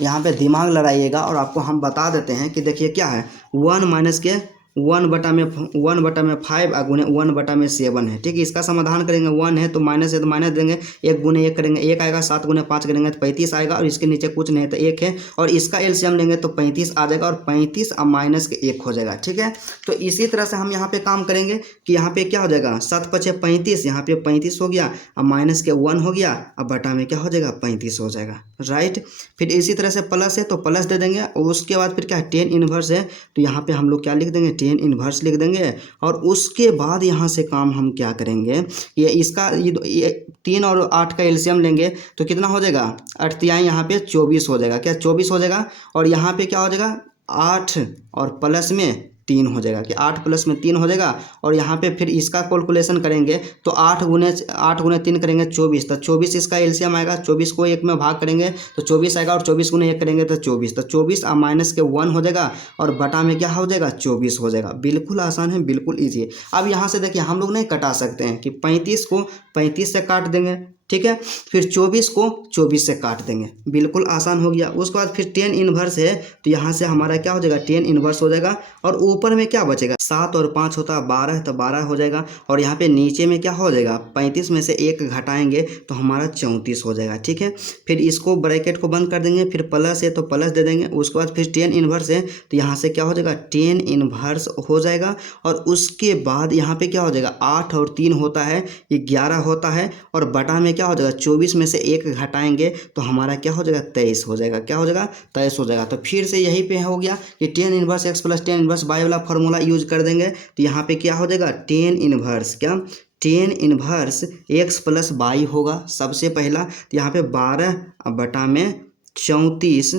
यहाँ पे दिमाग लड़ाइएगा और आपको हम बता देते हैं कि देखिए क्या है 1 माइनस के 1/5 और गुने 1/7 है। ठीक है, इसका समाधान करेंगे, 1 है तो माइनस है तो माइनस देंगे, 1 गुने 1 करेंगे 1 आएगा, 7 गुने 5 करेंगे तो 35 आएगा, और इसके नीचे कुछ नहीं है तो 1 है, और इसका एलसीएम लेंगे तो 35 आ जाएगा, और 35 और माइनस के 1 हो जाएगा। ठीक है, तो इसी तरह से हम यहाँ पे काम करेंगे कि यहाँ पे क्या हो जाएगा 7 × 5 = 35, यहाँ पे 35 हो गया और माइनस के 1 हो गया, अब बटा में क्या हो जाएगा 35 हो जाएगा। राइट, फिर इसी तरह से प्लस है तो प्लस दे देंगे, और उसके बाद फिर क्या है tan इनवर्स है तो यहाँ पे हम लोग क्या लिख देंगे tan इनवर्स लिख देंगे। और उसके बाद यहाँ से काम हम क्या करेंगे, ये इसका ये 3 और 8 का एलसीएम लेंगे तो कितना हो जाएगा 8 तिहाई, यहाँ पे 24 हो जाएगा। क्या 24 हो जाएगा, और यहाँ पे क्या हो जाएगा 8 और प्लस में 3 हो जाएगा, कि 8 प्लस में 3 हो जाएगा। और यहाँ पे फिर इसका कैलकुलेशन करेंगे तो 8 गुने 3 करेंगे 24, तो 24 इसका एलसीएम आएगा, 24 को 1 में भाग करेंगे तो 24 आएगा, और 24 गुने 1 करेंगे तो 24, तो 24 और माइनस के 1 हो जाएगा, और बटा में क्या हो जाएगा 24 हो जाएगा। बिल्कुल आसान है, बिल्कुल ईजी है। अब यहाँ से देखिए हम लोग नहीं कटा सकते हैं कि 35 को 35 से काट देंगे। ठीक है, फिर 24 को 24 से काट देंगे, बिल्कुल आसान हो गया। उसके बाद फिर tan इनवर्स है तो यहाँ से हमारा क्या हो जाएगा tan इनवर्स हो जाएगा, और ऊपर में क्या बचेगा 7 और 5 होता है 12, तो 12 हो जाएगा, और यहाँ पे नीचे में क्या हो जाएगा 35 में से 1 घटाएंगे तो हमारा 34 हो जाएगा। ठीक है, फिर इसको ब्रैकेट को बंद कर देंगे, फिर प्लस है तो प्लस दे देंगे। उसके बाद फिर tan इनवर्स है तो यहाँ से क्या हो जाएगा tan इनवर्स हो जाएगा, और उसके बाद यहाँ पे क्या हो जाएगा 8 और 3 होता है 11 होता है, और बटा में क्या हो जाएगा 24 में से 1 घटाएंगे तो हमारा क्या हो जाएगा 23 हो जाएगा। क्या हो जाएगा 23 हो जाएगा। तो फिर से यही पे हो गया कि tan inverse x plus tan inverse y वाला फॉर्मूला यूज कर देंगे, तो यहाँ पे क्या हो जाएगा tan इनवर्स क्या tan inverse x plus y होगा सबसे पहला, तो यहाँ पे 12 बटा में 34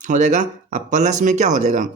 हो जाएगा, अब प्लस में क्या हो जाएगा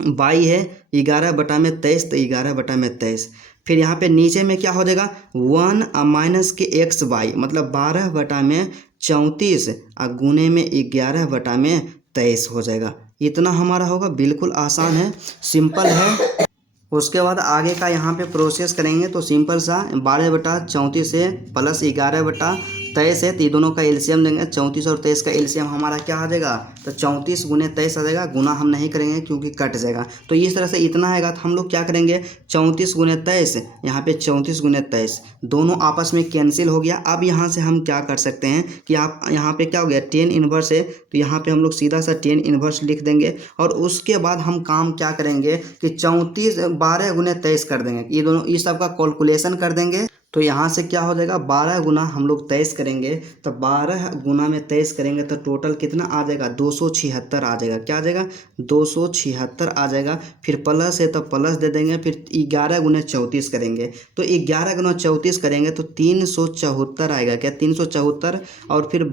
y है 11 बटा में 23, तो 11 बटा में 23। फिर यहाँ पे नीचे में क्या हो जाएगा 1 माइनस के x बाई, मतलब 12 बटा में 34 और गुने में 11 बटा में 23 हो जाएगा। इतना हमारा होगा, बिल्कुल आसान है, सिंपल है। उसके बाद आगे का यहाँ पे प्रोसेस करेंगे तो सिंपल सा 12 बटा 34 है प्लस 11 बटा 23 है, तो ये दोनों का एलसीएम देंगे। 34 और 23 का एलसीएम हमारा क्या आ जाएगा, तो 34 गुने 23 आ जाएगा, गुना हम नहीं करेंगे क्योंकि कट जाएगा। तो इस तरह से इतना आएगा, तो हम लोग क्या करेंगे 34 गुने 23, यहाँ पे 34 गुने 23 दोनों आपस में कैंसिल हो गया। अब यहाँ से हम क्या कर सकते हैं कि आप यहाँ पे क्या हो गया tan इनवर्स है तो यहाँ पे हम लोग सीधा सा tan इनवर्स लिख देंगे, और उसके बाद हम काम क्या करेंगे कि 34 12 गुने 23 कर देंगे, ये दोनों इस सब का कैलकुलेशन कर देंगे। तो यहाँ से क्या हो जाएगा 12 गुना हम लोग 23 करेंगे, तो 12 गुना में 23 करेंगे तो टोटल कितना आ जाएगा 276 आ जाएगा। क्या आ जाएगा 276 आ जाएगा। फिर प्लस है तो प्लस दे देंगे, फिर 11 गुने 34 करेंगे, तो 11 गुना 34 करेंगे तो 374 आएगा। क्या 374, और फिर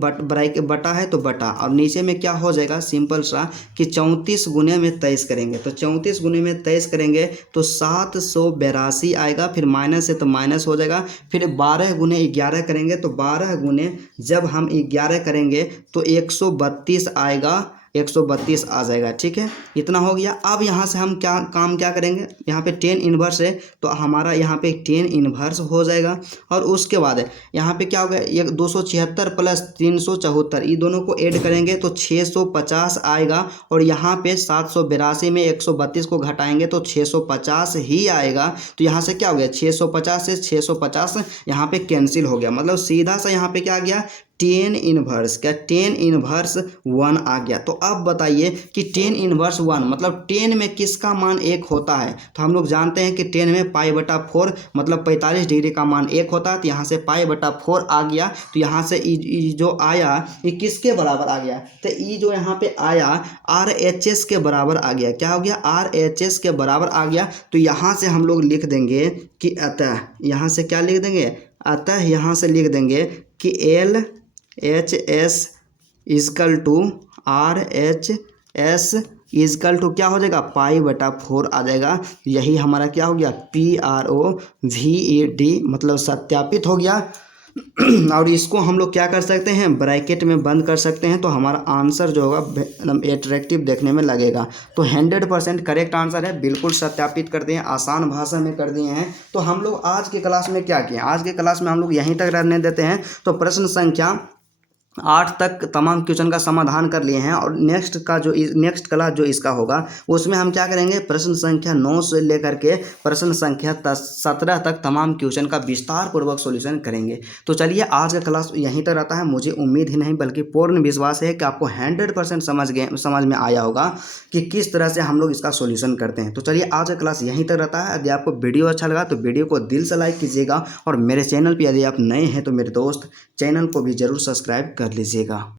बटा है तो बटा, और नीचे में क्या हो जाएगा सिंपल सा कि 34 गुने में 23 करेंगे, तो 34 गुने में 23 करेंगे तो 782 आएगा। फिर माइनस है तो माइनस हो जाएगा। फिर 12 गुने 11 करेंगे, तो 12 गुने जब हम 11 करेंगे तो 132 आएगा, 132 आ जाएगा। ठीक है, इतना हो गया। अब यहाँ से हम क्या करेंगे, यहाँ पे टेन इनवर्स है तो हमारा यहाँ पे टेन इनवर्स हो जाएगा। और उसके बाद यहाँ पे क्या होगा, ये 276 प्लस 374 ये दोनों को ऐड करेंगे तो 650 आएगा। और यहाँ पे 782 में 132 को घटाएंगे तो 650 ही आएगा। तो यहाँ से क्या हो गया, 650 से 650 यहाँ पे कैंसिल हो गया। मतलब सीधा सा यहाँ पे क्या आ गया, टेन इनवर्स, क्या टेन इनवर्स 1 आ गया। तो अब बताइए कि टेन इनवर्स 1 मतलब 10 में किसका मान 1 होता है। तो हम लोग जानते हैं कि 10 में π/4 मतलब 45 डिग्री का मान 1 होता है। तो यहाँ से π/4 आ गया। तो यहाँ से ई जो आया ये किसके बराबर आ गया, तो ई जो यहाँ पे आया RHS के बराबर आ गया। क्या हो गया, RHS के बराबर आ गया। तो यहाँ से हम लोग लिख देंगे कि अतः, यहाँ से क्या लिख देंगे, अतः यहाँ से लिख देंगे कि LHS is equal to RHS is equal to क्या हो जाएगा, π/4 आ जाएगा। यही हमारा क्या हो गया, PROVED मतलब सत्यापित हो गया। और इसको हम लोग क्या कर सकते हैं, ब्रैकेट में बंद कर सकते हैं। तो हमारा आंसर जो होगा एकदम एट्रैक्टिव देखने में लगेगा। तो 100% करेक्ट आंसर है, बिल्कुल सत्यापित कर दिए, आसान भाषा में कर दिए हैं। तो हम लोग आज के क्लास में क्या किए, आज के क्लास में हम लोग यहीं तक रहने देते हैं। तो प्रश्न संख्या 8 तक तमाम क्वेश्चन का समाधान कर लिए हैं। और नेक्स्ट क्लास जो इसका होगा उसमें हम क्या करेंगे, प्रश्न संख्या 9 से लेकर के प्रश्न संख्या 17 तक तमाम क्वेश्चन का विस्तार पूर्वक सॉल्यूशन करेंगे। तो चलिए आज का क्लास यहीं तक रहता है। मुझे उम्मीद ही नहीं बल्कि पूर्ण विश्वास है कि आपको 100% समझ में आया होगा कि किस तरह से हम लोग इसका सॉल्यूशन करते हैं। तो चलिए आज का क्लास यहीं तक रहता है। यदि आपको वीडियो अच्छा लगा तो वीडियो को दिल से लाइक कीजिएगा। और मेरे चैनल पर यदि आप नए हैं तो मेरे दोस्त चैनल को भी जरूर सब्सक्राइब कर लीजिएगा।